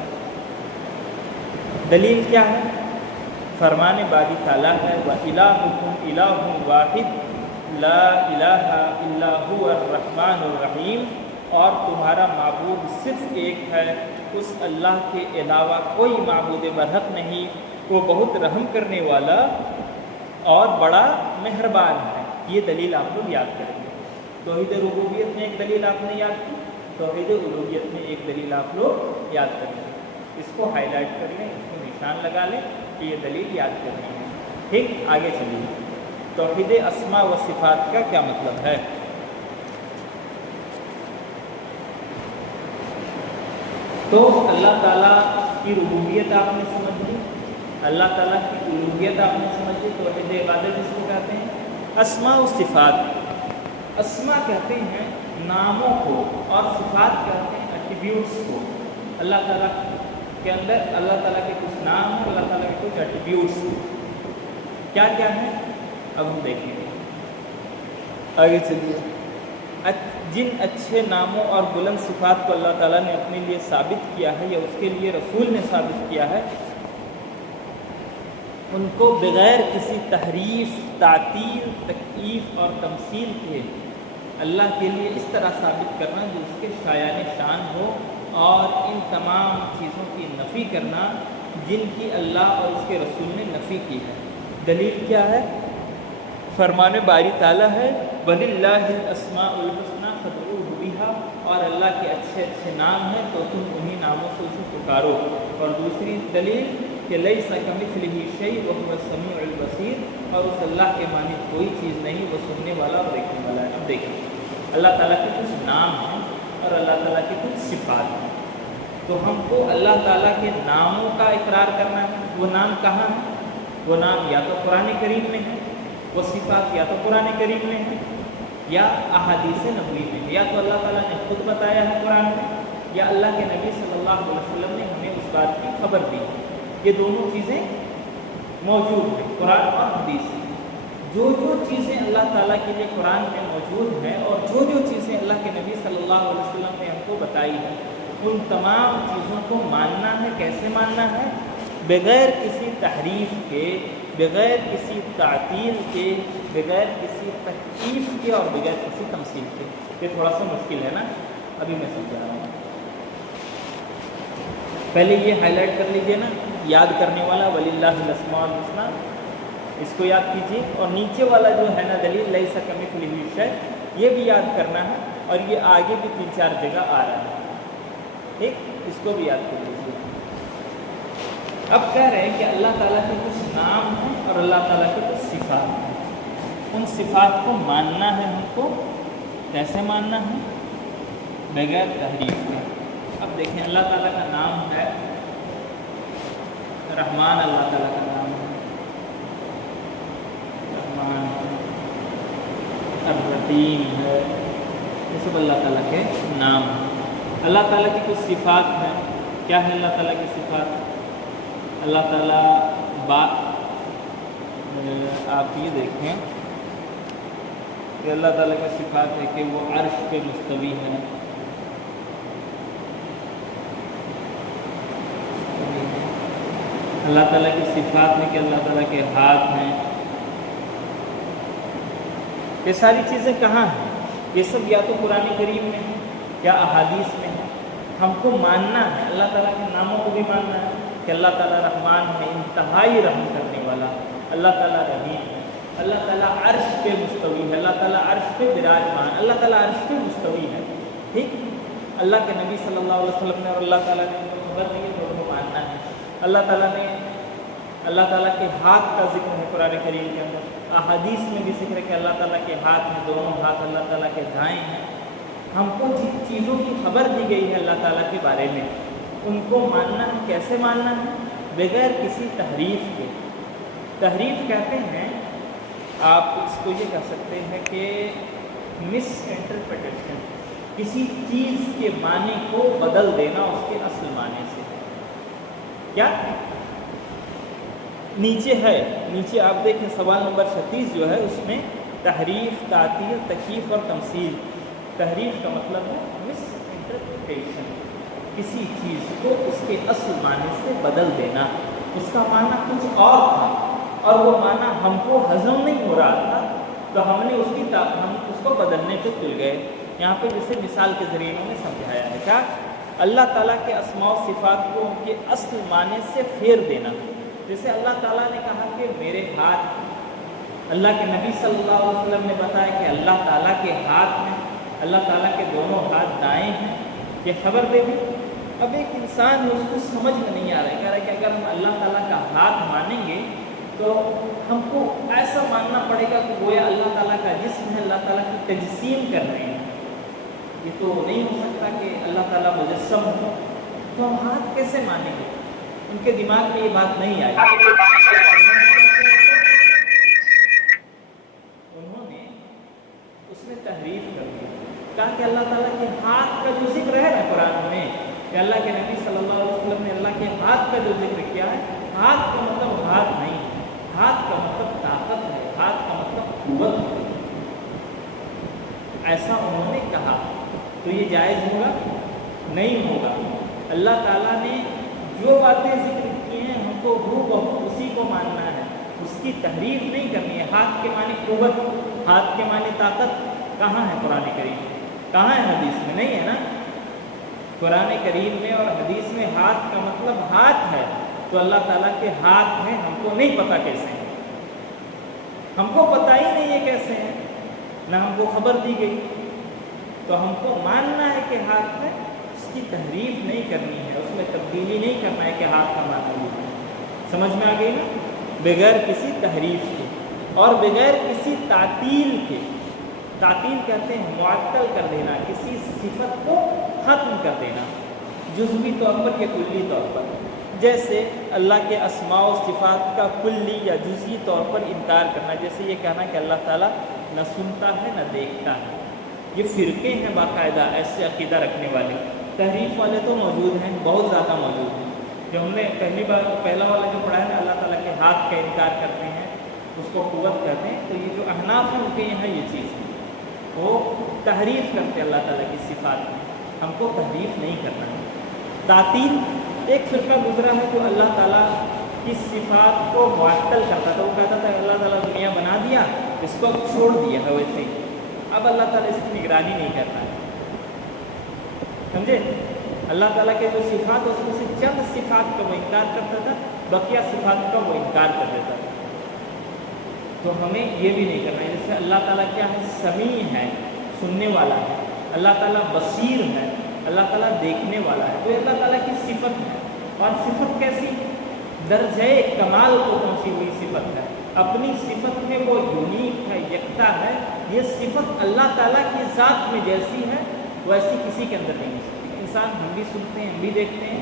دلیل کیا ہے؟ فرمان باری تعالیٰ ہے وَإِلَٰهُكُمْ إِلَٰهٌ وَاحِدٌ لَا إِلَٰهَ إِلَّا هُوَ الرَّحْمَٰنُ الرَّحِيمُ، اور تمہارا معبود صرف ایک ہے، اس اللہ کے علاوہ کوئی معبود برحق نہیں، وہ بہت رحم کرنے والا اور بڑا مہربان ہے۔ یہ دلیل آپ لوگ یاد کریں گے۔ توحید ربوبیت میں ایک دلیل آپ نے یاد کی، توحید الوہیت میں ایک دلیل آپ لوگ یاد کریں گے۔ اس کو ہائی لائٹ کر لیں، اس کو نشان لگا لیں کہ یہ دلیل یاد کرنی ہے۔ ٹھیک، آگے چلیے۔ توحید اسماء و صفات کا کیا مطلب ہے؟ تو اللہ تعالیٰ کی ربوبیت آپ نے سمجھ لی، اللہ تعالیٰ کی الوہیت آپ نے سمجھ لی، توحید عبادت جس کو کہتے ہیں۔ اسماء و صفات، اسماء کہتے ہیں ناموں کو اور صفات کہتے ہیں ایٹریبیوٹس کو۔ اللہ تعالیٰ کے اندر اللہ تعالیٰ کے کچھ نام ہیں، اللہ تعالیٰ کے کچھ ایٹریبیوٹس کیا کیا ہیں، اب ہم دیکھیں گے۔ آگے چلیے۔ جن اچھے ناموں اور بلند صفات کو اللہ تعالیٰ نے اپنے لیے ثابت کیا ہے یا اس کے لیے رسول نے ثابت کیا ہے، ان کو بغیر کسی تحریف، تعطیل، تکییف اور تمثیل کے اللہ کے لیے اس طرح ثابت کرنا جو اس کے شایان شان ہو، اور ان تمام چیزوں کی نفی کرنا جن کی اللہ اور اس کے رسول نے نفی کی ہے۔ دلیل کیا ہے؟ فرمان باری تعالیٰ ہے وَلِلَّهِ الْأَسْمَاءُ الْحُسْنَىٰ فَادْعُوهُ بِهَا، اور اللہ کے اچھے اچھے نام ہیں تو تم انہی ناموں سے اسے پکارو۔ اور دوسری دلیل کہ لَيْسَ كَمِثْلِهِ شَيْءٌ وَهُوَ السَّمِيعُ الْبَصِيرُ، اور اس اللہ کے مانند کوئی چیز نہیں، وہ سننے والا اور دیکھنے والا ہے۔ اب دیکھیں، اللہ تعالیٰ کے کچھ نام ہیں اور اللہ تعالیٰ کے کچھ صفات ہیں، تو ہم کو اللہ تعالیٰ کے ناموں کا اقرار کرنا ہے۔ وہ نام کہاں ہیں؟ وہ نام یا تو قرآن کریم میں ہے، وہ صفات یا تو قرآن کریم میں ہے یا احادیث نبوی میں ہے، یا تو اللہ تعالیٰ نے خود بتایا ہے قرآن میں، یا اللہ کے نبی صلی اللہ علیہ وسلم نے ہمیں اس بات کی خبر دی۔ یہ دونوں چیزیں موجود ہیں قرآن اور حدیث میں۔ جو چیزیں اللہ تعالیٰ کے لیے قرآن میں موجود ہیں اور جو چیزیں اللہ کے نبی صلی اللہ علیہ وسلم نے ہم کو بتائی ہیں، ان تمام چیزوں کو ماننا ہے۔ کیسے ماننا ہے؟ بغیر کسی تحریف کے، بغیر کسی تعطیل کے، بغیر کسی تکییف کے اور بغیر کسی تمثیل کے۔ یہ تھوڑا سا مشکل ہے نا، ابھی میں سمجھا رہا ہوں۔ پہلے یہ ہائی لائٹ کر لیجئے نا، یاد کرنے والا وَلِلَّهِ الْأَسْمَاءُ الْحُسْنَىٰ، اس کو یاد کیجیے، اور نیچے والا جو ہے نا دلیل لَيْسَ كَمِثْلِهِ شَيْءٌ، یہ بھی یاد کرنا ہے، اور یہ آگے بھی 3-4 جگہ آ رہا ہے۔ ٹھیک، اس کو بھی یاد کر لیجیے۔ اب کہہ رہے ہیں کہ اللہ تعالیٰ کے کچھ نام ہیں اور اللہ تعالیٰ کے کچھ صفات ہیں، ان صفات کو ماننا ہے ہم کو۔ کیسے ماننا ہے؟ بغیر تحریف کے۔ اب دیکھیں، اللہ تعالیٰ کا نام ہے رحمان، اللہ تعالیٰ کا نام ہے رحمان، الرحیم ہے، یہ سب اللہ تعالیٰ کے نام ہیں۔ اللہ تعالیٰ کی کچھ صفات ہیں۔ کیا ہے اللہ تعالیٰ کی صفات؟ اللہ تعالیٰ آپ یہ دیکھیں کہ اللہ تعالیٰ کی صفات ہے کہ وہ عرش پہ مستوی ہے، اللہ تعالیٰ کی صفات ہے کہ اللہ تعالیٰ کے ہاتھ ہیں، یہ ساری چیزیں کہاں ہیں؟ یہ سب یا تو قرآن کریم میں ہے یا احادیث میں ہے۔ ہم کو ماننا ہے، اللہ تعالیٰ کے ناموں کو بھی ماننا ہے کہ اللہ تعالیٰ رحمان ہے، انتہائی رحم کرنے والا، اللہ تعالیٰ رحیم ہے، اللہ تعالیٰ عرش پہ مستوی ہے، اللہ تعالیٰ عرش پہ براجمان، اللہ تعالیٰ عرش پہ مستوی ہے، ٹھیک۔ اللہ کے نبی صلی اللہ علیہ وسلم نے اور اللہ تعالیٰ نے ان کو خبر دی ہے تو ان کو ماننا ہے۔ اللہ تعالیٰ کے ہاتھ کا ذکر ہے قرآن کریم کے اندر، احادیث میں بھی ذکر ہے کہ اللہ تعالیٰ کے ہاتھ میں، دونوں ہاتھ اللہ تعالیٰ کے دائیں ہیں۔ ہم کو جن چیزوں کی خبر دی گئی ہے اللہ تعالیٰ کے بارے میں، ان کو ماننا ہے۔ کیسے ماننا ہے؟ بغیر کسی تحریف کے۔ تحریف کہتے ہیں، آپ اس کو یہ کہہ سکتے ہیں کہ مس انٹرپریٹیشن، کسی چیز کے معنی کو بدل دینا اس کے اصل معنی سے۔ کیا نیچے آپ دیکھیں سوال نمبر 36 جو ہے، اس میں تحریف، تعطیل، تکییف اور تمثیل۔ تحریف کا مطلب ہے مس انٹرپریٹیشن، کسی چیز کو اس کے اصل معنی سے بدل دینا، اس کا معنی کچھ اور تھا اور وہ معنی ہم کو ہضم نہیں ہو رہا تھا تو ہم نے اس کو بدلنے پہ تل گئے۔ یہاں پہ جیسے مثال کے ذریعے انہوں نے سمجھایا ہے، کیا اللہ تعالیٰ کے اسماء و صفات کو ان کے اصل معنی سے پھیر دینا۔ جیسے اللہ تعالیٰ نے کہا کہ میرے ہاتھ، اللہ کے نبی صلی اللہ علیہ وسلم نے بتایا کہ اللہ تعالیٰ کے ہاتھ ہیں، اللہ تعالیٰ کے دونوں ہاتھ دائیں ہیں، یہ خبر دے دی۔ اب ایک انسان ہے، اس کو سمجھ میں نہیں آ رہا ہے، کہہ رہا ہے کہ اگر ہم اللہ تعالیٰ کا ہاتھ مانیں گے تو ہم کو ایسا ماننا پڑے گا کہ گویا اللہ تعالیٰ کا جسم ہے، اللہ تعالیٰ کی تجسیم کر رہے ہیں۔ یہ تو نہیں ہو سکتا کہ اللہ تعالیٰ مجسم ہو، تو ہم ہاتھ کیسے مانیں گے؟ ان کے دماغ میں یہ بات نہیں آئی۔ انہوں نے اس میں تحریف کر دی، کہا کہ اللہ تعالیٰ کے ہاتھ کا جو ذکر ہے نا قرآن میں، کہ اللہ کے نبی صلی اللہ علیہ وسلم نے اللہ کے ہاتھ کا جو ذکر کیا ہے، ہاتھ کا مطلب ہاتھ نہیں ہے، ہاتھ کا مطلب طاقت ہے، ہاتھ کا مطلب قوت ہے۔ ایسا انہوں نے کہا تو یہ جائز ہوگا؟ نہیں ہوگا۔ اللہ تعالیٰ نے جو باتیں ذکر کی ہیں ہم کو اسی کو ماننا ہے، اس کی تحریف نہیں کرنی ہے۔ ہاتھ کے معنی قوت، ہاتھ کے معنی طاقت کہاں ہے قرآن کریم؟ کہاں ہے حدیث میں؟ نہیں ہے نا۔ قرآن کریم میں اور حدیث میں ہاتھ کا مطلب ہاتھ ہے، تو اللہ تعالیٰ کے ہاتھ ہیں، ہم کو نہیں پتہ کیسے ہیں، ہم کو پتہ ہی نہیں ہے کیسے ہیں، نہ ہم کو خبر دی گئی، تو ہم کو ماننا ہے کہ ہاتھ ہے، اس کی تحریف نہیں کرنی ہے، اس میں تبدیلی نہیں کرنا ہے کہ ہاتھ کا معنی ہے۔ سمجھ میں آ گئی نا؟ بغیر کسی تحریف کے اور بغیر کسی تعطیل کے۔ تعطیل کہتے ہیں معطل کر دینا، کسی صفت کو ختم کر دینا، جزوی طور پر یا کلی طور پر۔ جیسے اللہ کے اسماء و صفات کا کلی یا جزوی طور پر انکار کرنا، جیسے یہ کہنا کہ اللہ تعالیٰ نہ سنتا ہے نہ دیکھتا ہے۔ یہ فرقے ہیں باقاعدہ ایسے عقیدہ رکھنے والے، تحریف والے تو موجود ہیں، بہت زیادہ موجود ہیں۔ جو ہم نے پہلا والا جو پڑھا ہے نا، اللہ تعالیٰ کے ہاتھ کا انکار کرتے ہیں، اس کو قوت کہتے ہیں، تو یہ جو احناف ہیں ان کے یہاں یہ چیز ہے، وہ تحریف کرتے ہیں اللہ تعالیٰ کی صفات میں، ہم کو تحریف نہیں کرنا ہے۔ تعطیل ایک فرقہ گزرا ہے جو اللہ تعالیٰ کی صفات کو معطل کرتا تھا، وہ کہتا تھا اللہ تعالیٰ دنیا بنا دیا، اس کو چھوڑ دیا ہے ویسے ہی، اب اللہ تعالیٰ اس کی نگرانی نہیں کرتا ہے، سمجھے؟ اللہ تعالیٰ کے جو صفات اس میں سے چند صفات کا وہ انکار کرتا تھا، بقیہ صفات کا وہ انکار کر دیتا تھا۔ تو ہمیں یہ بھی نہیں کرنا ہے۔ جیسے اللہ تعالیٰ کیا ہے؟ سمیع ہے، سننے والا ہے، اللہ تعالیٰ بصیر ہے، اللہ تعالیٰ دیکھنے والا ہے، تو یہ اللہ تعالیٰ کی صفت ہے، اور صفت کیسی؟ درجہ کمال کو پہنچی ہوئی صفت ہے، اپنی صفت میں وہ یونیک ہے، یکتا ہے۔ یہ صفت اللہ تعالیٰ کی ذات میں جیسی ہے ویسی کسی کے اندر نہیں ہو سکتی۔ انسان ہم بھی سنتے ہیں، ہم بھی دیکھتے ہیں،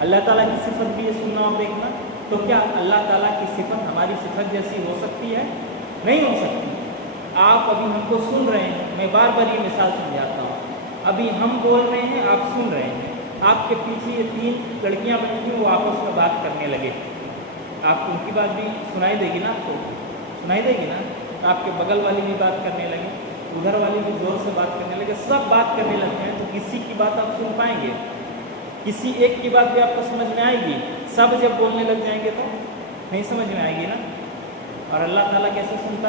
اللہ تعالیٰ کی صفت بھی ہے سننا اور دیکھنا، تو کیا اللہ تعالیٰ کی صفت ہماری صفت جیسی ہو سکتی ہے؟ نہیں ہو سکتی۔ آپ ابھی ہم کو سن رہے ہیں، میں بار بار یہ مثال سمجھاتا ہوں، ابھی ہم بول رہے ہیں، آپ سن رہے ہیں، آپ کے پیچھے یہ 3 لڑکیاں بیٹھی تھیں، وہ آپس میں بات کرنے لگے، آپ کو ان کی بات بھی سنائی دے گی نا؟ آپ کو سنائی دے گی نا؟ آپ کے بغل والی بھی بات کرنے لگے، ادھر والی بھی زور سے بات کرنے لگے، سب بات کرنے لگتے ہیں، تو کسی کی بات آپ سن پائیں گے؟ کسی ایک کی بات بھی آپ کو سمجھ میں آئے گی؟ سب جب بولنے لگ جائیں گے تو نہیں سمجھ میں آئے گی نا؟ اور اللہ تعالیٰ کیسے سنتا؟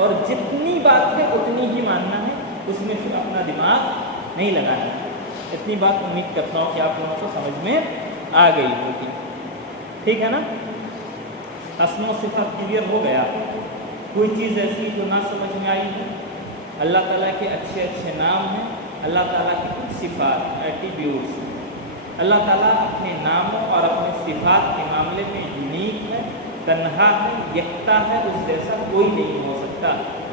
اور جتنی بات ہے اتنی ہی ماننا ہے، اس میں پھر اپنا دماغ نہیں لگانا ہے۔ اتنی بات امید کرتا ہوں کہ آپ لوگوں کو سمجھ میں آ گئی ہوگی، ٹھیک ہے نا؟ اسماء و صفات کلیئر ہو گیا؟ کوئی چیز ایسی جو نہ سمجھ میں آئی ہے؟ اللہ تعالیٰ کے اچھے اچھے نام ہیں، اللہ تعالیٰ کی کچھ صفات ایٹریبیوٹس، اللہ تعالیٰ اپنے ناموں اور اپنے صفات کے معاملے میں یونیک ہے، تنہا ہے، یکتا ہے، اس جیسا کوئی نہیں ہو سکتا۔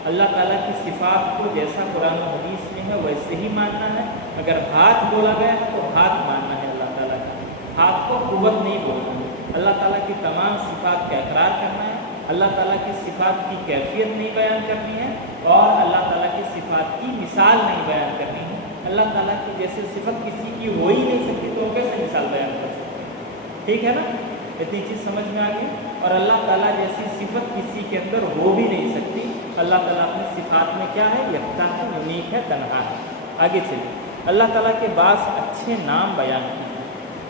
اللہ تعالیٰ کی صفات کو جیسا قرآن و حدیث میں ہے ویسے ہی ماننا ہے۔ اگر ہاتھ بولا گیا تو ہاتھ ماننا ہے اللہ تعالیٰ کا، ہاتھ کو قوت نہیں بولنا ہے۔ اللہ تعالیٰ کی تمام صفات کا اقرار کرنا ہے، اللہ تعالیٰ کی صفات کی کیفیت نہیں بیان کرنی ہے، اور اللہ تعالیٰ کی صفات کی مثال نہیں بیان کرنی ہے۔ اللہ تعالیٰ کی جیسے صفت کسی کی ہو ہی نہیں سکتی تو کیسے مثال بیان کر سکتے ہیں؟ ٹھیک ہے نا؟ اتنی چیز سمجھ میں آ گئی۔ اور اللہ تعالیٰ جیسی صفت کسی کے اندر ہو بھی نہیں سکتی۔ اللہ تعالیٰ اپنی صفات میں کیا ہے؟ یکتا ہے، یونیک ہے، تنہا ہے۔ آگے چلیے، اللہ تعالیٰ کے بعض اچھے نام بیان کیے۔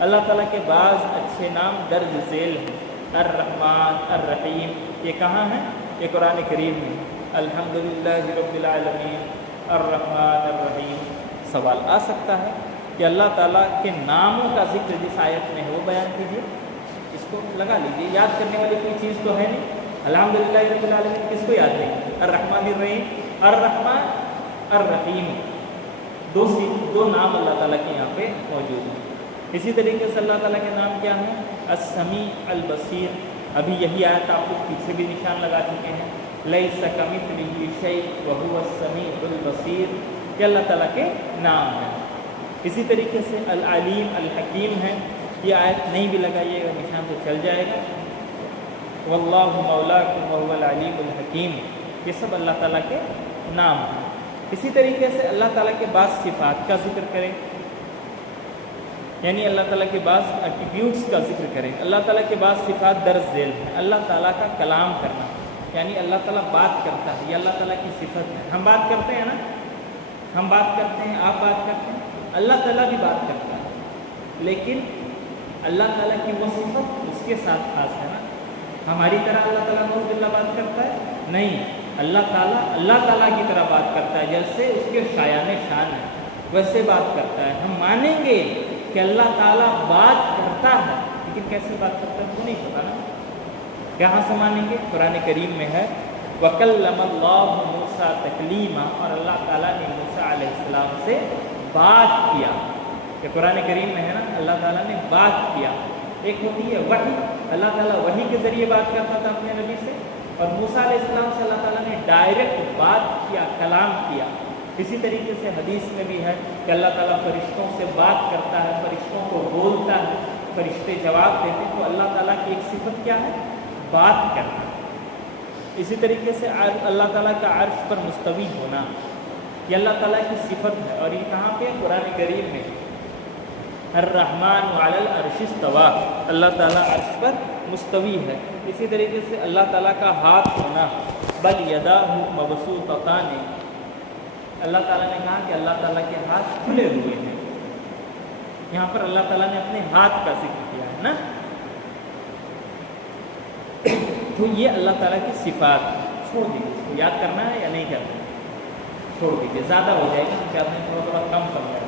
اللہ تعالیٰ کے بعض اچھے نام درج ذیل ہیں۔ الرحمن، الرحیم، یہ کہاں ہیں؟ یہ قرآن کریم میں۔ الحمدللہ رب العالمین، الرحمن الرحیم۔ سوال آ سکتا ہے کہ اللہ تعالیٰ کے ناموں کا ذکر جس آیت میں ہے وہ بیان کیجیے، اس کو لگا لیجیے۔ یاد کرنے والی کوئی چیز تو ہے نہیں۔ الحمدللہ رب العالمین کس کو یاد نہیں؟ الرحمن الرحیم، الرحمن الرحیم، دو نام اللہ تعالیٰ کے یہاں پہ موجود ہیں۔ اسی طریقے سے اللہ تعالیٰ کے نام کیا ہیں؟ السمیع، البصیر۔ ابھی یہی آیت آپ لوگ پیچھے بھی نشان لگا چکے ہیں، لیس کمثلہ شیء وہو السمیع البصیر، یہ اللہ تعالیٰ کے نام ہیں۔ اسی طریقے سے العلیم، الحکیم ہے، یہ آیت نہیں بھی لگائیے گا، نشان تو چل جائے گا۔ واللہ مولاکم وہو العلیم الحکیم، یہ سب اللہ تعالیٰ کے نام ہیں۔ اسی طریقے سے اللہ تعالیٰ کے بعض صفات کا ذکر کریں، یعنی اللہ تعالیٰ کے بعض ایٹریبیوٹس کا ذکر کریں۔ اللہ تعالیٰ کے بعض صفات درج ذیل ہیں۔ اللہ تعالیٰ کا کلام کرنا، یعنی اللہ تعالیٰ بات کرتا ہے، یہ اللہ تعالیٰ کی صفت ہے۔ ہم بات کرتے ہیں نا، ہم بات کرتے ہیں، آپ بات کرتے ہیں، اللہ تعالیٰ بھی بات کرتا ہے، لیکن اللہ تعالیٰ کی وہ صفت اس کے ساتھ خاص ہے نا۔ ہماری طرح اللہ تعالیٰ نعوذ باللہ بات کرتا ہے؟ نہیں، اللہ تعالیٰ کی طرح بات کرتا ہے، جیسے اس کے شایان شان ہے ویسے بات کرتا ہے۔ ہم مانیں گے کہ اللہ تعالیٰ بات کرتا ہے، لیکن کیسے بات کرتا ہے وہ نہیں پتا نا۔ کہاں سے مانیں گے؟ قرآن کریم میں ہے وَكَلَّمَ اللَّهُ مُوسَىٰ تَكْلِيمًا، اور اللہ تعالیٰ نے موسیٰ علیہ السلام سے بات کیا۔ کہ قرآن کریم میں ہے نا، اللہ تعالیٰ نے بات کیا۔ ایک ہوتی ہے وحی، اللہ تعالیٰ وحی کے ذریعے بات کرتا تھا اپنے نبی سے، اور موسیٰ علیہ السلام سے اللہ تعالیٰ نے ڈائریکٹ بات کیا، کلام کیا۔ اسی طریقے سے حدیث میں بھی ہے کہ اللہ تعالیٰ فرشتوں سے بات کرتا ہے، فرشتوں کو بولتا ہے، فرشتے جواب دیتے ہیں۔ تو اللہ تعالیٰ کی ایک صفت کیا ہے؟ بات کرنا۔ اسی طریقے سے اللہ تعالیٰ کا عرش پر مستوی ہونا، یہ اللہ تعالیٰ کی صفت ہے، اور یہ کہاں پہ؟ قرآن کریم میں۔ الرحمن علی العرش استویٰ، اللہ تعالیٰ عرش پر مستوی ہے۔ اسی طریقے سے اللہ تعالیٰ کا ہاتھ ہونا، بل یداہ مبسوطتان، اللہ تعالیٰ نے کہا کہ اللہ تعالیٰ کے ہاتھ کھلے ہوئے ہیں۔ یہاں پر اللہ تعالیٰ نے اپنے ہاتھ کا ذکر کیا ہے نا۔ تو یہ اللہ تعالیٰ کی صفات چھوڑ دیجیے، اس کو یاد کرنا ہے یا نہیں کرنا؟ چھوڑ دیجیے، زیادہ ہو جائے گا، ہم چاہتے ہیں تھوڑا تھوڑا کم کر جائے۔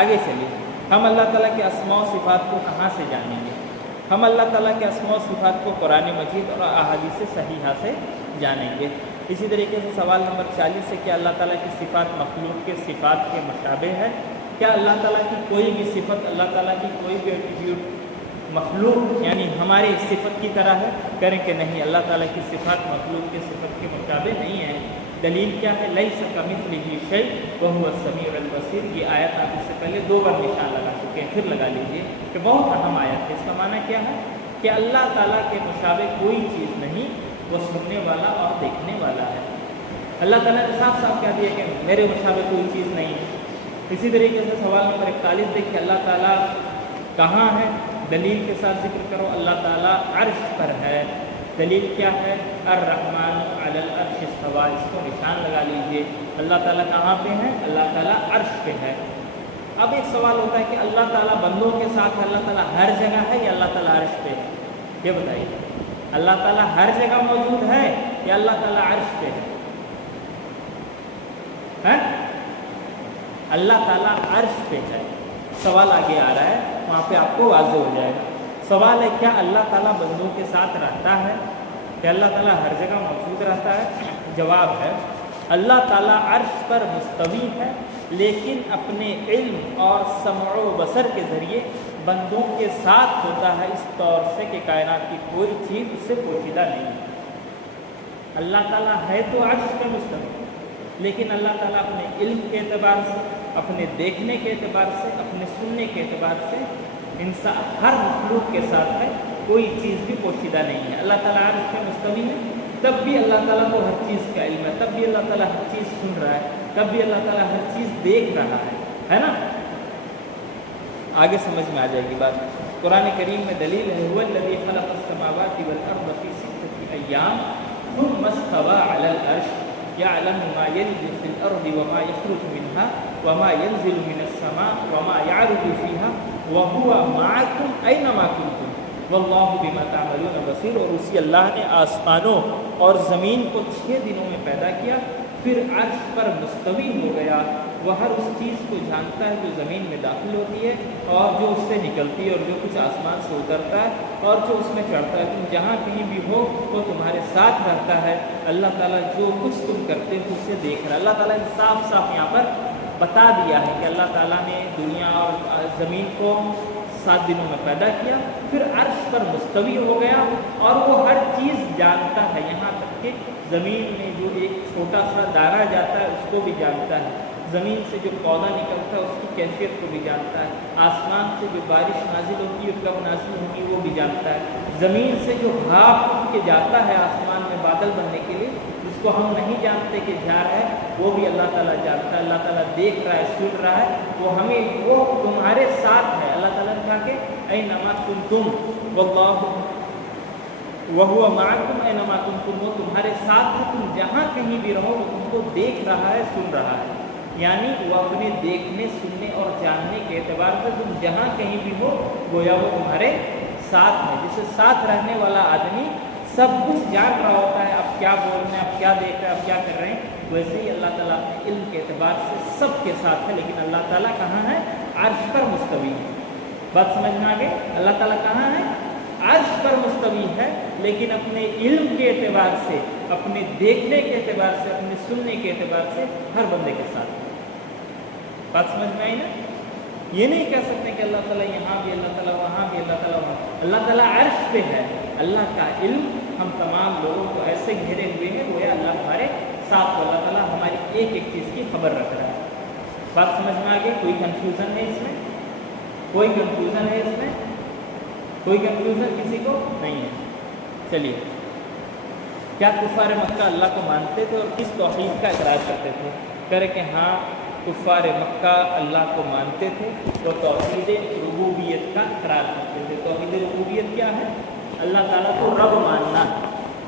آگے چلیے، ہم اللہ تعالیٰ کے اسماء و صفات کو کہاں سے جانیں گے؟ ہم اللہ تعالیٰ کے اسماء و صفات کو قرآن مجید اور احادیث صحیحہ سے جانیں گے۔ اسی طریقے سے سوال نمبر 40 ہے، کیا اللہ تعالیٰ کی صفات مخلوق کے صفات کے مشابہ ہے؟ کیا اللہ تعالیٰ کی کوئی بھی صفت، اللہ تعالیٰ کی کوئی بھی ایٹریبیوٹ مخلوق یعنی ہماری صفت کی طرح ہے؟ کریں کہ نہیں، اللہ تعالیٰ کی صفات مخلوق کی صفت کے مشابہ نہیں ہے۔ دلیل کیا ہے؟ لیس کمثلہ شیء وہو السمیع البصیر۔ یہ آیت آپ اس سے پہلے 2 بار نشان لگا چکے ہیں، پھر لگا لیجیے کہ بہت اہم آیت ہے۔ اس کا معنی کیا ہے؟ کہ اللہ تعالیٰ کے مشابہ کوئی چیز نہیں، وہ سننے والا اور دیکھنے والا ہے۔ اللہ تعالیٰ نے صاف صاف کہہ دیا کہ میرے مشابہ کوئی چیز نہیں ہے۔ اسی طریقے سے سوال نمبر 41 دیکھیے، اللہ تعالیٰ کہاں ہے؟ دلیل کے ساتھ ذکر کرو۔ اللہ تعالیٰ عرش پر ہے۔ دلیل کیا ہے؟ الرحمن علی العرش استویٰ، اس کو نشان لگا لیجیے۔ اللہ تعالیٰ کہاں پہ ہے؟ اللہ تعالیٰ عرش پہ ہے۔ اب ایک سوال ہوتا ہے کہ اللہ تعالیٰ بندوں کے ساتھ ہے، اللہ تعالیٰ ہر جگہ ہے یا اللہ تعالیٰ عرش پہ ہے؟ یہ بتائیے، اللہ تعالیٰ ہر جگہ موجود ہے یا اللہ تعالیٰ عرش پہ ہے؟ اللہ تعالیٰ عرش پہ ہے۔ سوال آگے آ رہا ہے، وہاں پہ آپ کو واضح ہو جائے گا۔ سوال ہے کیا اللہ تعالیٰ بندوں کے ساتھ رہتا ہے؟ کیا اللہ تعالیٰ ہر جگہ موجود رہتا ہے؟ جواب ہے اللہ تعالیٰ عرش پر مستوی ہے، لیکن اپنے علم اور سمع و بصر کے ذریعے بندوں کے ساتھ ہوتا ہے، اس طور سے کہ کائنات کی کوئی چیز اس سے پوشیدہ نہیں ہے۔ اللہ تعالیٰ ہے تو عرش پہ مستوی، لیکن اللہ تعالیٰ اپنے علم کے اعتبار سے، اپنے دیکھنے کے اعتبار سے، اپنے سننے کے اعتبار سے انسان ہر مخلوق کے ساتھ ہے، کوئی چیز بھی پوشیدہ نہیں ہے۔ اللہ تعالیٰ عرش پہ مستوی ہے، تب بھی اللہ تعالیٰ کو ہر چیز کا علم ہے، تب بھی اللہ تعالیٰ ہر چیز سن رہا ہے، تب بھی اللہ تعالیٰ ہر چیز دیکھ رہا ہے نا؟ آگے سمجھ میں آ جائے گی بات۔ قرآن کریم میں دلیل ہے هو الذی خلق السماوات والارض فی ستۃ ایام ثم استوى علی العرش یعلم ما یلج فی الارض وما یخرج منها وما ینزل من السماء وما یعرج فیها وهو معکم اینما کنتم واللہ بما تعملون بصیر۔ اور اسی اللہ نے آسمانوں اور زمین کو 6 دنوں میں پیدا کیا، پھر عرش پر مستوی ہو گیا، وہ ہر اس چیز کو جانتا ہے جو زمین میں داخل ہوتی ہے اور جو اس سے نکلتی ہے، اور جو کچھ آسمان سے اترتا ہے اور جو اس میں چڑھتا ہے۔ تم جہاں کہیں بھی ہو وہ تمہارے ساتھ رہتا ہے، اللہ تعالیٰ جو کچھ تم کرتے ہو اسے دیکھ رہا ہے۔ اللہ تعالیٰ نے صاف صاف یہاں پر بتا دیا ہے کہ اللہ تعالیٰ نے دنیا اور زمین کو 7 دنوں میں پیدا کیا، پھر عرش پر مستوی ہو گیا اور وہ ہر چیز جانتا ہے، یہاں تک کہ زمین میں جو ایک چھوٹا سا دانہ جاتا ہے اس کو بھی جانتا ہے، زمین سے جو پودا نکلتا ہے اس کی کیفیت کو بھی جانتا ہے، آسمان سے جو بارش نازل ہوتی ہے کب نازل ہوگی وہ بھی جانتا ہے، زمین سے جو بھاپ اٹھ کے جاتا ہے آسمان میں بادل بننے کے لیے جس کو ہم نہیں جانتے کہ جا رہا ہے، وہ بھی اللہ تعالیٰ جانتا ہے۔ اللہ تعالیٰ دیکھ رہا ہے، سن رہا ہے، وہ تمہارے ساتھ ہے۔ اللہ تعالیٰ نے کہا کہ اینما کنتم واللہ وہو معکم اینما کنتم، وہ تمہارے ساتھ ہے، تم جہاں کہیں بھی رہو وہ تم کو دیکھ رہا ہے، سن رہا ہے۔ یعنی وہ اپنے دیکھنے، سننے اور جاننے کے اعتبار سے تم جہاں کہیں بھی ہو گویا وہ تمہارے ساتھ ہے۔ جسے ساتھ رہنے والا آدمی سب کچھ جان رہا ہوتا ہے، اب کیا بول رہے ہیں، اب کیا دیکھ رہے ہیں، اب کیا کر رہے ہیں، ویسے ہی اللہ تعالیٰ اپنے علم کے اعتبار سے سب کے ساتھ ہے، لیکن اللہ تعالیٰ کہاں ہے؟ عرش پر مستوی ہے۔ بات سمجھ میں آ گئی؟ اللہ تعالیٰ کہاں ہے؟ عرش پر مستوی ہے، لیکن اپنے علم کے اعتبار سے، اپنے دیکھنے کے اعتبار سے، اپنے سننے کے اعتبار سے ہر بندے کے ساتھ ہے۔ بات سمجھ میں آئی نا؟ یہ نہیں کہہ سکتے کہ اللہ تعالیٰ یہاں بھی، اللہ تعالیٰ وہاں بھی، اللہ تعالیٰ وہاں۔ اللہ تعالیٰ عرش پہ ہے، اللہ کا علم ہم تمام لوگوں کو ایسے گھیرے ہوئے ہیں گویا اللہ ہمارے ساتھ ہو، اللہ تعالیٰ ہماری ایک ایک چیز کی خبر رکھ رہا ہے۔ بات سمجھ میں آ گئی؟ کوئی کنفیوژن ہے اس میں؟ کوئی کنفیوژن ہے اس میں؟ کوئی کنفیوژن کسی کو نہیں ہے؟ چلیے، کیا کفار مکہ اللہ کو مانتے تھے اور کس توحید کا اقرار کرتے تھے؟ کرے کہ ہاں کفار مکہ اللہ کو مانتے تھے، وہ توحید ربوبیت کا اقرار کرتے تھے۔ توحید ربوبیت کیا ہے؟ اللہ تعالیٰ کو رب ماننا،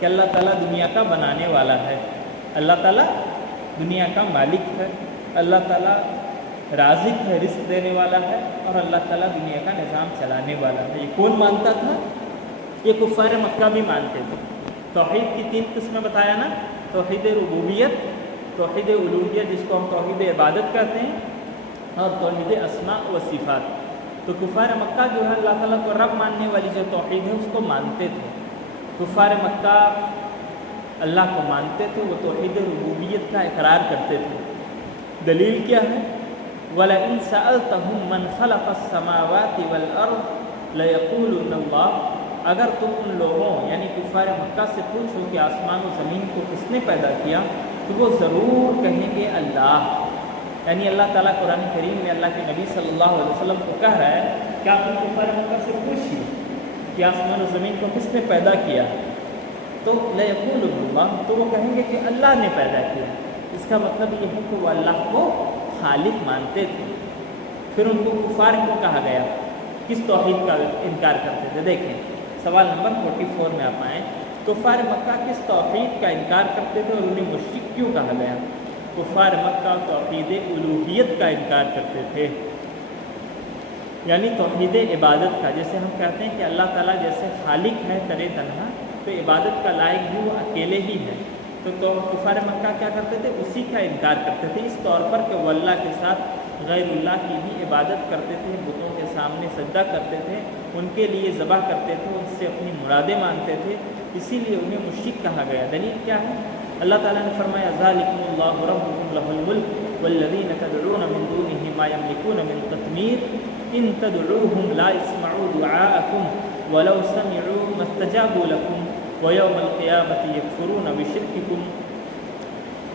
کہ اللہ تعالیٰ دنیا کا بنانے والا ہے، اللہ تعالیٰ دنیا کا مالک ہے، اللہ تعالیٰ رازق ہے، رزق دینے والا ہے، اور اللہ تعالیٰ دنیا کا نظام چلانے والا ہے۔ یہ کون مانتا تھا؟ یہ کفار مکہ بھی مانتے تھے۔ توحید کی 3 قسمیں بتایا نا، توحید ربوبیت، توحید الوہیت جس کو ہم توحید عبادت کہتے ہیں، اور توحید اسماء و صفات۔ تو کفار مکہ جو ہے اللہ تعالیٰ کو رب ماننے والی جو توحید ہے اس کو مانتے تھے۔ کفار مکہ اللہ کو مانتے تھے، وہ توحید ربوبیت کا اقرار کرتے تھے۔ دلیل کیا ہے؟ وَلَئِن سَأَلْتَهُم مَّنْ خَلَقَ السَّمَاوَاتِ وَالْأَرْضَ لَيَقُولُنَّ اللَّهُ، اگر تم ان لوگوں یعنی کفار مکہ سے پوچھو کہ آسمان و زمین کو کس نے پیدا کیا، تو وہ ضرور کہیں گے اللہ۔ یعنی اللہ تعالیٰ قرآن کریم میں اللہ کے نبی صلی اللہ علیہ وسلم کو کہہ رہا ہے کہ آپ ان کفار مکہ سے پوچھیے کہ آسمان و زمین کو کس نے پیدا کیا، تو لَيَقُولُنَّ اللَّهُ، تو وہ کہیں گے کہ اللہ نے پیدا کیا۔ اس کا مطلب یہ ہے کہ وہ اللہ کو خالق مانتے تھے۔ پھر ان کو کفار کیوں کہا گیا؟ کس توحید کا انکار کرتے تھے؟ دیکھیں سوال نمبر 44 میں آپ آئیں۔ کفار مکہ کس توحید کا انکار کرتے تھے اور انہیں مشرک کیوں کہا گیا؟ کفار مکہ توحید الوہیت کا انکار کرتے تھے، یعنی توحید عبادت کا۔ جیسے ہم کہتے ہیں کہ اللہ تعالیٰ جیسے خالق ہے تنہا، تو عبادت کا لائق بھی وہ اکیلے ہی ہے۔ تو کفار مکہ کیا کرتے تھے؟ اسی کا انکار کرتے تھے، اس طور پر کہ وہ اللہ کے ساتھ غیر اللہ کی بھی عبادت کرتے تھے، بتوں کے سامنے سجدہ کرتے تھے، ان کے لیے ذبح کرتے تھے، ان سے اپنی مرادیں مانگتے تھے، اسی لیے انہیں مشرک کہا گیا۔ دلیل کیا ہے؟ اللہ تعالیٰ نے فرمایا ذالکم اللہ ربکم لہ الملک والذین تدعون من دونہ ما یملکون من قطمیر ان تدعوہم لا يسمعوا دعاءکم ولو سمعوا ما استجابوا لکم ویوم القیامۃ یکفرون بشرککم۔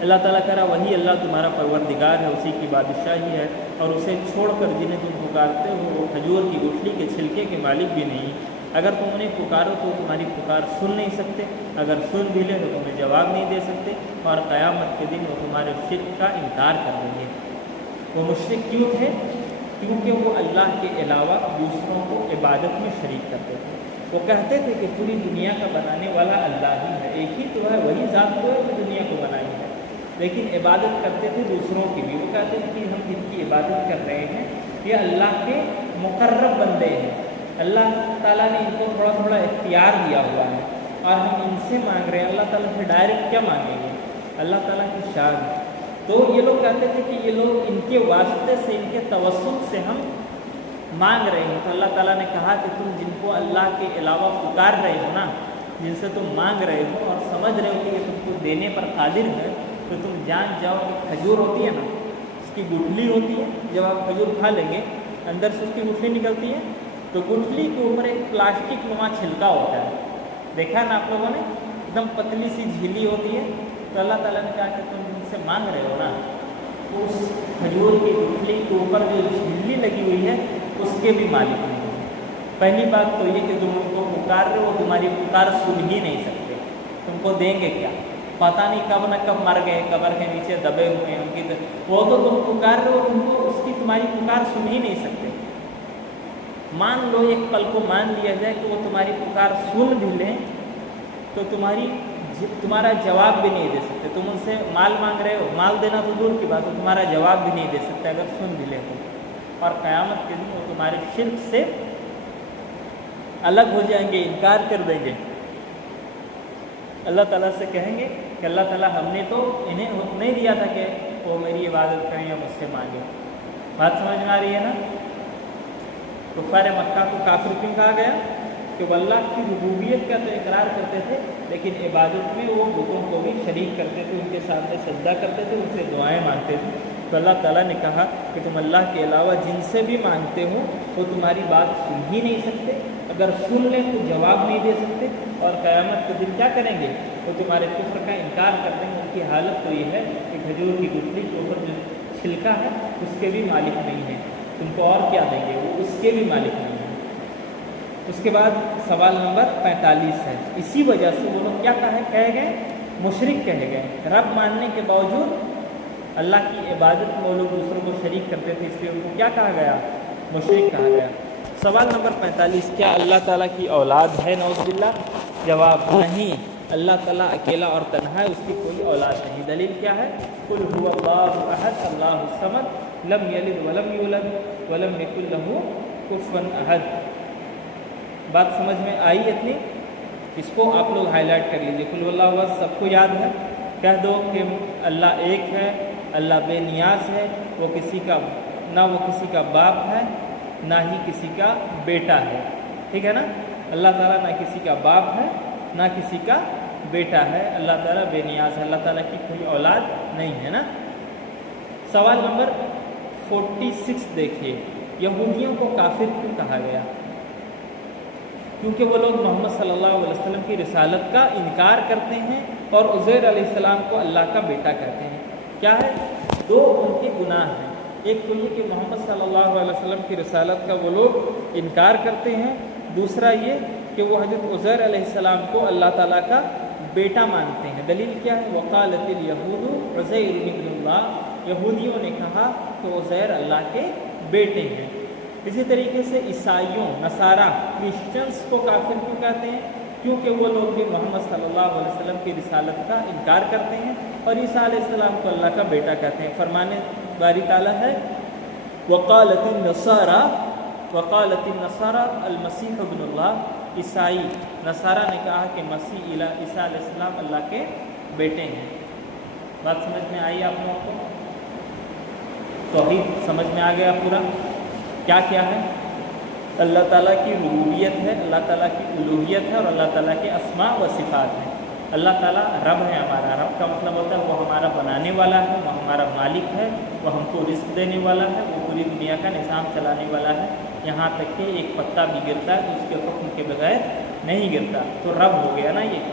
اللہ تعالیٰ کہہ رہا وہی اللہ تمہارا پروردگار ہے، اسی کی بادشاہی ہے، اور اسے چھوڑ کر جنہیں تم پکارتے ہو وہ کھجور کی گٹھلی کے چھلکے کے مالک بھی نہیں۔ اگر تم انہیں پکارو تو تمہاری پکار سن نہیں سکتے، اگر سن بھی لیں تو تمہیں جواب نہیں دے سکتے، اور قیامت کے دن وہ تمہارے شرک کا انکار کر دیں گے۔ وہ مشرک کیوں تھے؟ کیونکہ وہ اللہ کے علاوہ دوسروں کو عبادت میں شریک کرتے تھے۔ وہ کہتے تھے کہ پوری دنیا کا بنانے والا اللہ ہی ہے، ایک ہی تو ہے، وہی ذات تو ہے جو دنیا کو بنائی ہے، لیکن عبادت کرتے تھے دوسروں کی بھی۔ وہ کہتے تھے کہ ہم جن کی عبادت کر رہے ہیں یہ اللہ کے مقرب بندے ہیں، اللہ تعالیٰ نے ان کو تھوڑا تھوڑا اختیار دیا ہوا ہے، اور ہم ان سے مانگ رہے ہیں، اللہ تعالیٰ سے ڈائریکٹ کیا مانگیں گے؟ اللہ تعالیٰ کی شان۔ تو یہ لوگ کہتے تھے کہ یہ لوگ ان کے واسطے سے، ان کے توسط سے ہم مانگ رہے ہیں۔ تو اللہ تعالیٰ نے کہا کہ تم جن کو اللہ کے علاوہ پکار رہے ہو نا، جن سے تم مانگ رہے ہو اور سمجھ رہے ہو کہ یہ تم کو دینے پر قادر ہے، تو تم جان جاؤ کہ کھجور ہوتی ہے نا، اس کی گٹھلی ہوتی ہے، جب آپ کھجور کھا لیں گے اندر سے اس کی گٹھلی نکلتی ہے، تو گٹھلی کے اوپر ایک پلاسٹک نما چھلکا ہوتا ہے، دیکھا نا آپ لوگوں نے، ایک دم پتلی سی جھیلی ہوتی ہے۔ تو اللہ تعالیٰ نے کہا کہ تم جن سے مانگ رہے ہو نا، اس کھجور کی گٹھلی کے اوپر جو جھیلی لگی ہوئی ہے اس کے بھی مالک نہیں ہیں۔ پہلی بات تو یہ کہ تم ان کو پکار رہے ہو، تمہاری پکار سن ہی نہیں سکتے، تم کو دیں گے کیا؟ پتہ نہیں کب نہ کب مر گئے، قبر کے نیچے دبے ہوئے ہیں ان کی، وہ تو تم پکار رہے ہو، تم کو اس کی تمہاری پکار سن ہی نہیں سکتے۔ مان لو ایک پل کو مان لیا جائے کہ وہ تمہاری پکار سن بھی لیں تو تمہارا جواب بھی نہیں دے سکتے۔ تم ان سے مال مانگ رہے ہو، مال دینا تو دور کی بات ہے، تمہارا جواب بھی نہیں دے سکتے اگر سن بھی لیں تو، اور قیامت کے دن وہ تمہارے شرک سے الگ ہو جائیں گے، انکار کر دیں گے۔ اللہ تعالیٰ سے کہیں گے کہ اللہ تعالیٰ ہم نے تو انہیں حکم نہیں دیا تھا کہ وہ میری عبادت کریں یا مجھ سے مانگیں۔ بات سمجھ میں آ رہی ہے نا؟ کفار مکہ کو کافر کیوں کہا گیا؟ کہ وہ اللہ کی ربوبیت کا تو اقرار کرتے تھے، لیکن عبادت میں وہ بتوں کو بھی شریک کرتے تھے، ان کے سامنے سجدہ کرتے تھے، ان سے دعائیں مانگتے تھے۔ تو اللہ تعالیٰ نے کہا کہ تم اللہ کے علاوہ جن سے بھی مانگتے ہو وہ تمہاری بات سن ہی نہیں سکتے، اگر سن لیں تو جواب نہیں دے سکتے، اور قیامت کے دن کیا کریں گے؟ وہ تمہارے کفر کا انکار کر دیں گے۔ ان کی حالت تو یہ ہے کہ کھجور کی گٹھلی کے اوپر جو چھلکا ہے اس کے بھی مالک نہیں ہیں، تم کو اور کیا دیں گے؟ وہ اس کے بھی مالک نہیں ہیں۔ اس کے بعد سوال نمبر 45 ہے، اسی وجہ سے وہ لوگ کیا کہے گئے؟ مشرک کہے گئے۔ رب ماننے کے باوجود اللہ کی عبادت میں وہ لوگ دوسروں کو شریک کرتے تھے، اس لیے ان کو کیا کہا گیا؟ مشرک کہا گیا۔ سوال نمبر 45، کیا اللہ تعالیٰ کی اولاد ہے؟ نعوذ باللہ۔ جواب نہیں، اللہ تعالیٰ اکیلا اور تنہا ہے، اس کی کوئی اولاد نہیں۔ دلیل کیا ہے؟ قل هو اللہ احد اللہ الصمد لم یلد ولم یولد ولم یکن لہ کفوا احد۔ بات سمجھ میں آئی اتنی؟ اس کو آپ لوگ ہائی لائٹ کر لیجیے۔ قل اللہ احد سب کو یاد ہے، کہہ دو کہ اللہ ایک ہے، اللہ بے نیاز ہے، وہ کسی کا نہ وہ کسی کا باپ ہے نہ ہی کسی کا بیٹا ہے، ٹھیک ہے نا؟ اللہ تعالیٰ نہ کسی کا باپ ہے نہ کسی کا بیٹا ہے، اللہ تعالیٰ بے نیاز ہے، اللہ تعالیٰ کی کوئی اولاد نہیں ہے نا۔ سوال نمبر 46 دیکھیے، یہودیوں کو کافر کیوں کہا گیا؟ کیونکہ وہ لوگ محمد صلی اللہ علیہ وسلم کی رسالت کا انکار کرتے ہیں اور عزیر علیہ السلام کو اللہ کا بیٹا کہتے ہیں۔ کیا ہے؟ دو ان کے گناہ ہیں، ایک تو یہ کہ محمد صلی اللہ علیہ وسلم کی رسالت کا وہ لوگ انکار کرتے ہیں، دوسرا یہ کہ وہ حضرت عزیر علیہ السلام کو اللہ تعالیٰ کا بیٹا مانتے ہیں۔ دلیل کیا ہے؟ وقالت الیہود عزیر ابن اللہ، یہودیوں نے کہا کہ عزیر اللہ کے بیٹے ہیں۔ اسی طریقے سے عیسائیوں، نصارہ، کرسچنس کو کافر کیوں کہتے ہیں؟ کیونکہ وہ لوگ بھی محمد صلی اللہ علیہ وسلم کی رسالت کا انکار کرتے ہیں اور عیسیٰ علیہ السلام کو اللہ کا بیٹا کہتے ہیں۔ فرمان باری تعالیٰ ہے وقالت النصارى المسیح ابن اللہ، عیسائی نصارہ نے کہا کہ مسیح عیسیٰ علیہ السلام اللہ کے بیٹے ہیں۔ بات سمجھ میں آئی آپ لوگوں کو؟ توحید سمجھ میں آ گیا پورا؟ کیا کیا ہے؟ اللہ تعالیٰ کی ربوبیت ہے، اللہ تعالیٰ کی الوہیت ہے، اور اللہ تعالیٰ کے اسماء و صفات ہیں۔ اللہ تعالیٰ رب ہے ہمارا۔ رب کا مطلب ہوتا ہے وہ ہمارا بنانے والا ہے، وہ ہمارا مالک ہے، وہ ہم کو رزق دینے والا ہے، وہ پوری دنیا کا نظام چلانے والا ہے، یہاں تک کہ ایک پتا بھی گرتا ہے تو اس کے حکم کے بغیر نہیں گرتا، تو رب ہو گیا نا یہ۔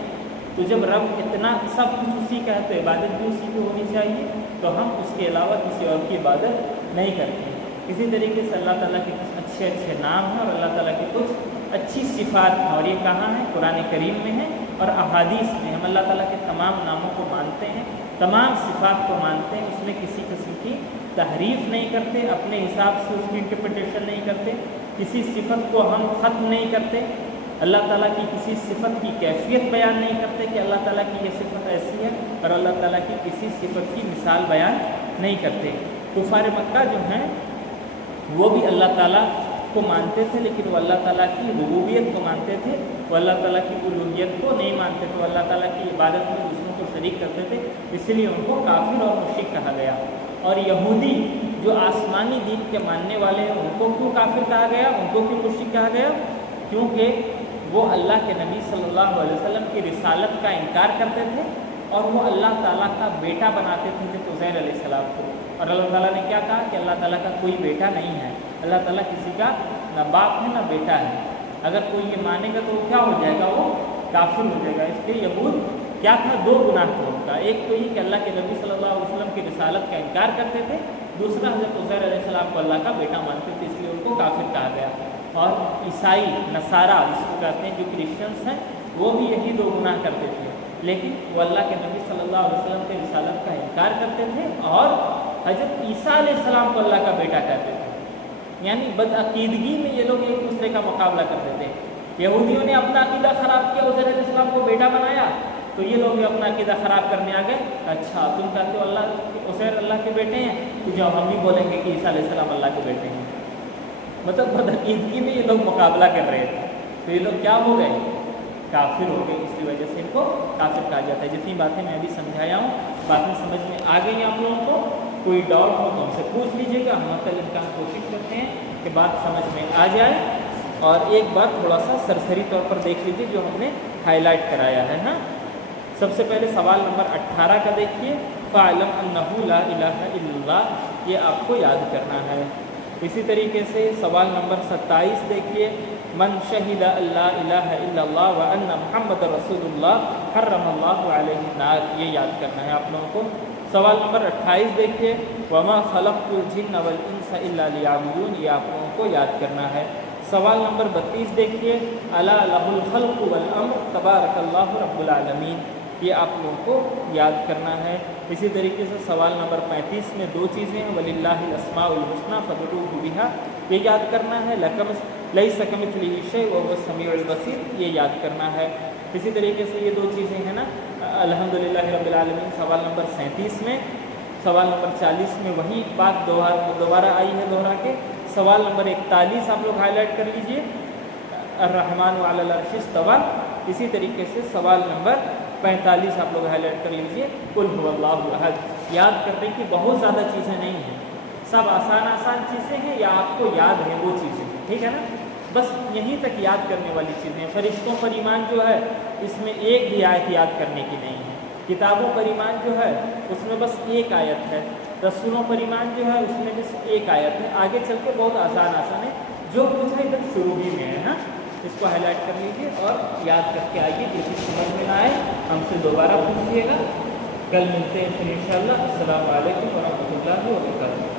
تو جب رب اتنا سب کچھ اسی کا ہے تو عبادت بھی اسی کی ہونی چاہیے، تو ہم اس کے علاوہ کسی اور کی عبادت نہیں کرتے۔ اسی طریقے سے اللہ تعالیٰ کے کچھ اچھے اچھے نام ہیں اور اللہ تعالیٰ کی کچھ اچھی صفات ہیں، اور یہ کہاں ہیں؟ قرآن کریم میں ہے اور احادیث میں۔ ہم اللہ تعالیٰ کے تمام ناموں کو مانتے ہیں، تمام صفات کو مانتے ہیں، اس میں کسی قسم کی تحریف نہیں کرتے، اپنے حساب سے اس کی انٹرپریٹیشن نہیں کرتے، کسی صفت کو ہم ختم نہیں کرتے، اللہ تعالیٰ کی کسی صفت کی کیفیت بیان نہیں کرتے کہ اللہ تعالیٰ کی یہ صفت ایسی ہے، اور اللہ تعالیٰ کی کسی صفت کی مثال بیان نہیں کرتے۔ کفار مکہ جو ہیں وہ بھی اللہ تعالیٰ کو مانتے تھے، لیکن وہ اللہ تعالیٰ کی ربوبیت کو مانتے تھے، وہ اللہ تعالیٰ کی الوہیت کو نہیں مانتے تھے، وہ اللہ تعالیٰ کی عبادت میں دوسروں کو شریک کرتے تھے، اس لیے ان کو کافر اور مشرک کہا گیا۔ اور یہودی جو آسمانی دین کے ماننے والے ہیں ان کو کیوں کافر کہا گیا، ان کو کیوں مشرک کہا گیا؟ کیونکہ وہ اللہ کے نبی صلی اللہ علیہ وسلم کی رسالت کا انکار کرتے تھے، اور وہ اللہ تعالیٰ کا بیٹا بناتے تھے عزیر علیہ السلام کو۔ اور اللہ تعالیٰ نے کیا کہا کہ اللہ تعالیٰ کا کوئی بیٹا نہیں ہے، اللہ تعالیٰ کسی کا نہ باپ ہے نہ بیٹا ہے۔ اگر کوئی یہ مانے گا تو وہ کیا ہو جائے گا؟ وہ کافر ہو جائے گا۔ اس لیے یہود کیا تھا؟ دو گناہ تھا ان کا، ایک تو یہ کہ اللہ کے نبی صلی اللہ علیہ وسلم کی رسالت کا انکار کرتے تھے، دوسرا حضرت عزیر علیہ السلام کو اللہ کا بیٹا مانتے تھے، اس لیے ان کو کافر کہا گیا۔ اور عیسائی نصارہ جس کو کہتے ہیں، جو کرسچنس ہیں، وہ بھی یہی دو گناہ کرتے تھے، لیکن وہ اللہ کے نبی صلی اللہ علیہ وسلم کے رسالت کا انکار کرتے تھے اور حضرت عیسیٰ علیہ السلام کو اللہ کا بیٹا کہتے تھے۔ یعنی بدعقیدگی میں یہ لوگ ایک دوسرے کا مقابلہ کرتے تھے۔ یہودیوں نے اپنا عقیدہ خراب کیا، عزیر علیہ السلام کو بیٹا بنایا، تو یہ لوگ بھی اپنا عقیدہ خراب کرنے آ گئے۔ اچھا تم کہتے ہو اللہ عزیر اللہ کے بیٹے ہیں، تو جب ہم بھی بولیں گے کہ عیسیٰ علیہ السلام اللہ کے بیٹے ہیں۔ مطلب بدعقیدگی میں یہ لوگ مقابلہ کر رہے تھے، تو یہ لوگ کیا ہو گئے؟ کافر ہو گئے۔ اس کی وجہ سے ان کو کافر کہا جاتا ہے۔ جتنی باتیں میں ابھی سمجھایا ہوں باتیں سمجھ میں آ گئی آپ لوگوں کو؟ کوئی ڈاؤٹ ہو تو ہم سے پوچھ لیجیے گا، ہم حتی الامکان کوشش کرتے ہیں کہ بات سمجھ میں آ جائے۔ اور ایک بات تھوڑا سا سرسری طور پر دیکھ لیجیے جو ہم نے ہائی لائٹ کرایا ہے نا۔ سب سے پہلے سوال نمبر 18 کا دیکھیے، فَاعْلَمْ أَنَّهُ لَا إِلَٰهَ إِلَّا اللَّهُ، یہ آپ کو یاد کرنا ہے۔ اسی طریقے سے سوال نمبر 27 دیکھیے، من شہد اللہ الہ الا اللہ وان محمد رسول اللہ حرم اللہ علیہ النار، یہ یاد کرنا ہے آپ لوگوں کو۔ سوال نمبر 28 دیکھیے، وما خلقت الجن والانس الا لیعبدون، یہ آپ لوگوں کو یاد کرنا ہے۔ سوال نمبر 32 دیکھیے، الا لہ الخلق والامر تبارک اللہ رب العالمین، یہ آپ لوگوں کو یاد کرنا ہے۔ اسی طریقے سے سوال نمبر 35 میں دو چیزیں ہیں، وَلِلَّهِ الْأَسْمَاءُ الْحُسْنَىٰ فَادْعُوهُ بِهَا، یہ یاد کرنا ہے۔ لَيْسَ كَمِثْلِهِ شَيْءٌ وَهُوَ السَّمِيعُ الْبَصِيرُ، یہ یاد کرنا ہے۔ اسی طریقے سے یہ دو چیزیں ہیں نا، الحمدللہ رب العالمین سوال نمبر 37 میں۔ سوال نمبر 40 میں وہی بات دوبارہ آئی ہے دوہرا کے۔ سوال نمبر 41 آپ لوگ ہائی لائٹ کر لیجئے، الرحمن علی العرش استویٰ۔ اسی طریقے سے سوال نمبر 45 آپ لوگ ہائی لائٹ کر لیجئے، قل هو اللہ احد۔ یاد کرنے کی بہت زیادہ چیزیں نہیں ہیں، سب آسان چیزیں ہیں، یا آپ کو یاد ہے وہ چیزیں، ٹھیک ہے نا؟ بس یہیں تک یاد کرنے والی چیزیں ہیں۔ فرشتوں پر ایمان جو ہے اس میں ایک بھی آیت یاد کرنے کی نہیں ہے۔ کتابوں پر ایمان جو ہے اس میں بس ایک آیت ہے۔ رسولوں پر ایمان جو ہے اس میں بس ایک آیت ہے۔ آگے چل کے بہت آسان ہے، جو کچھ ہے ادھر شروع ہی میں ہے نا، اس کو ہائی لائٹ کر لیجیے اور یاد کر کے آئیے۔ کسی سمجھ میں نہ آئے ہم سے دوبارہ پوچھیے گا۔ کل ملتے ہیں پھر انشاءاللہ۔ السلام علیکم ورحمۃ اللہ وبرکاتہ۔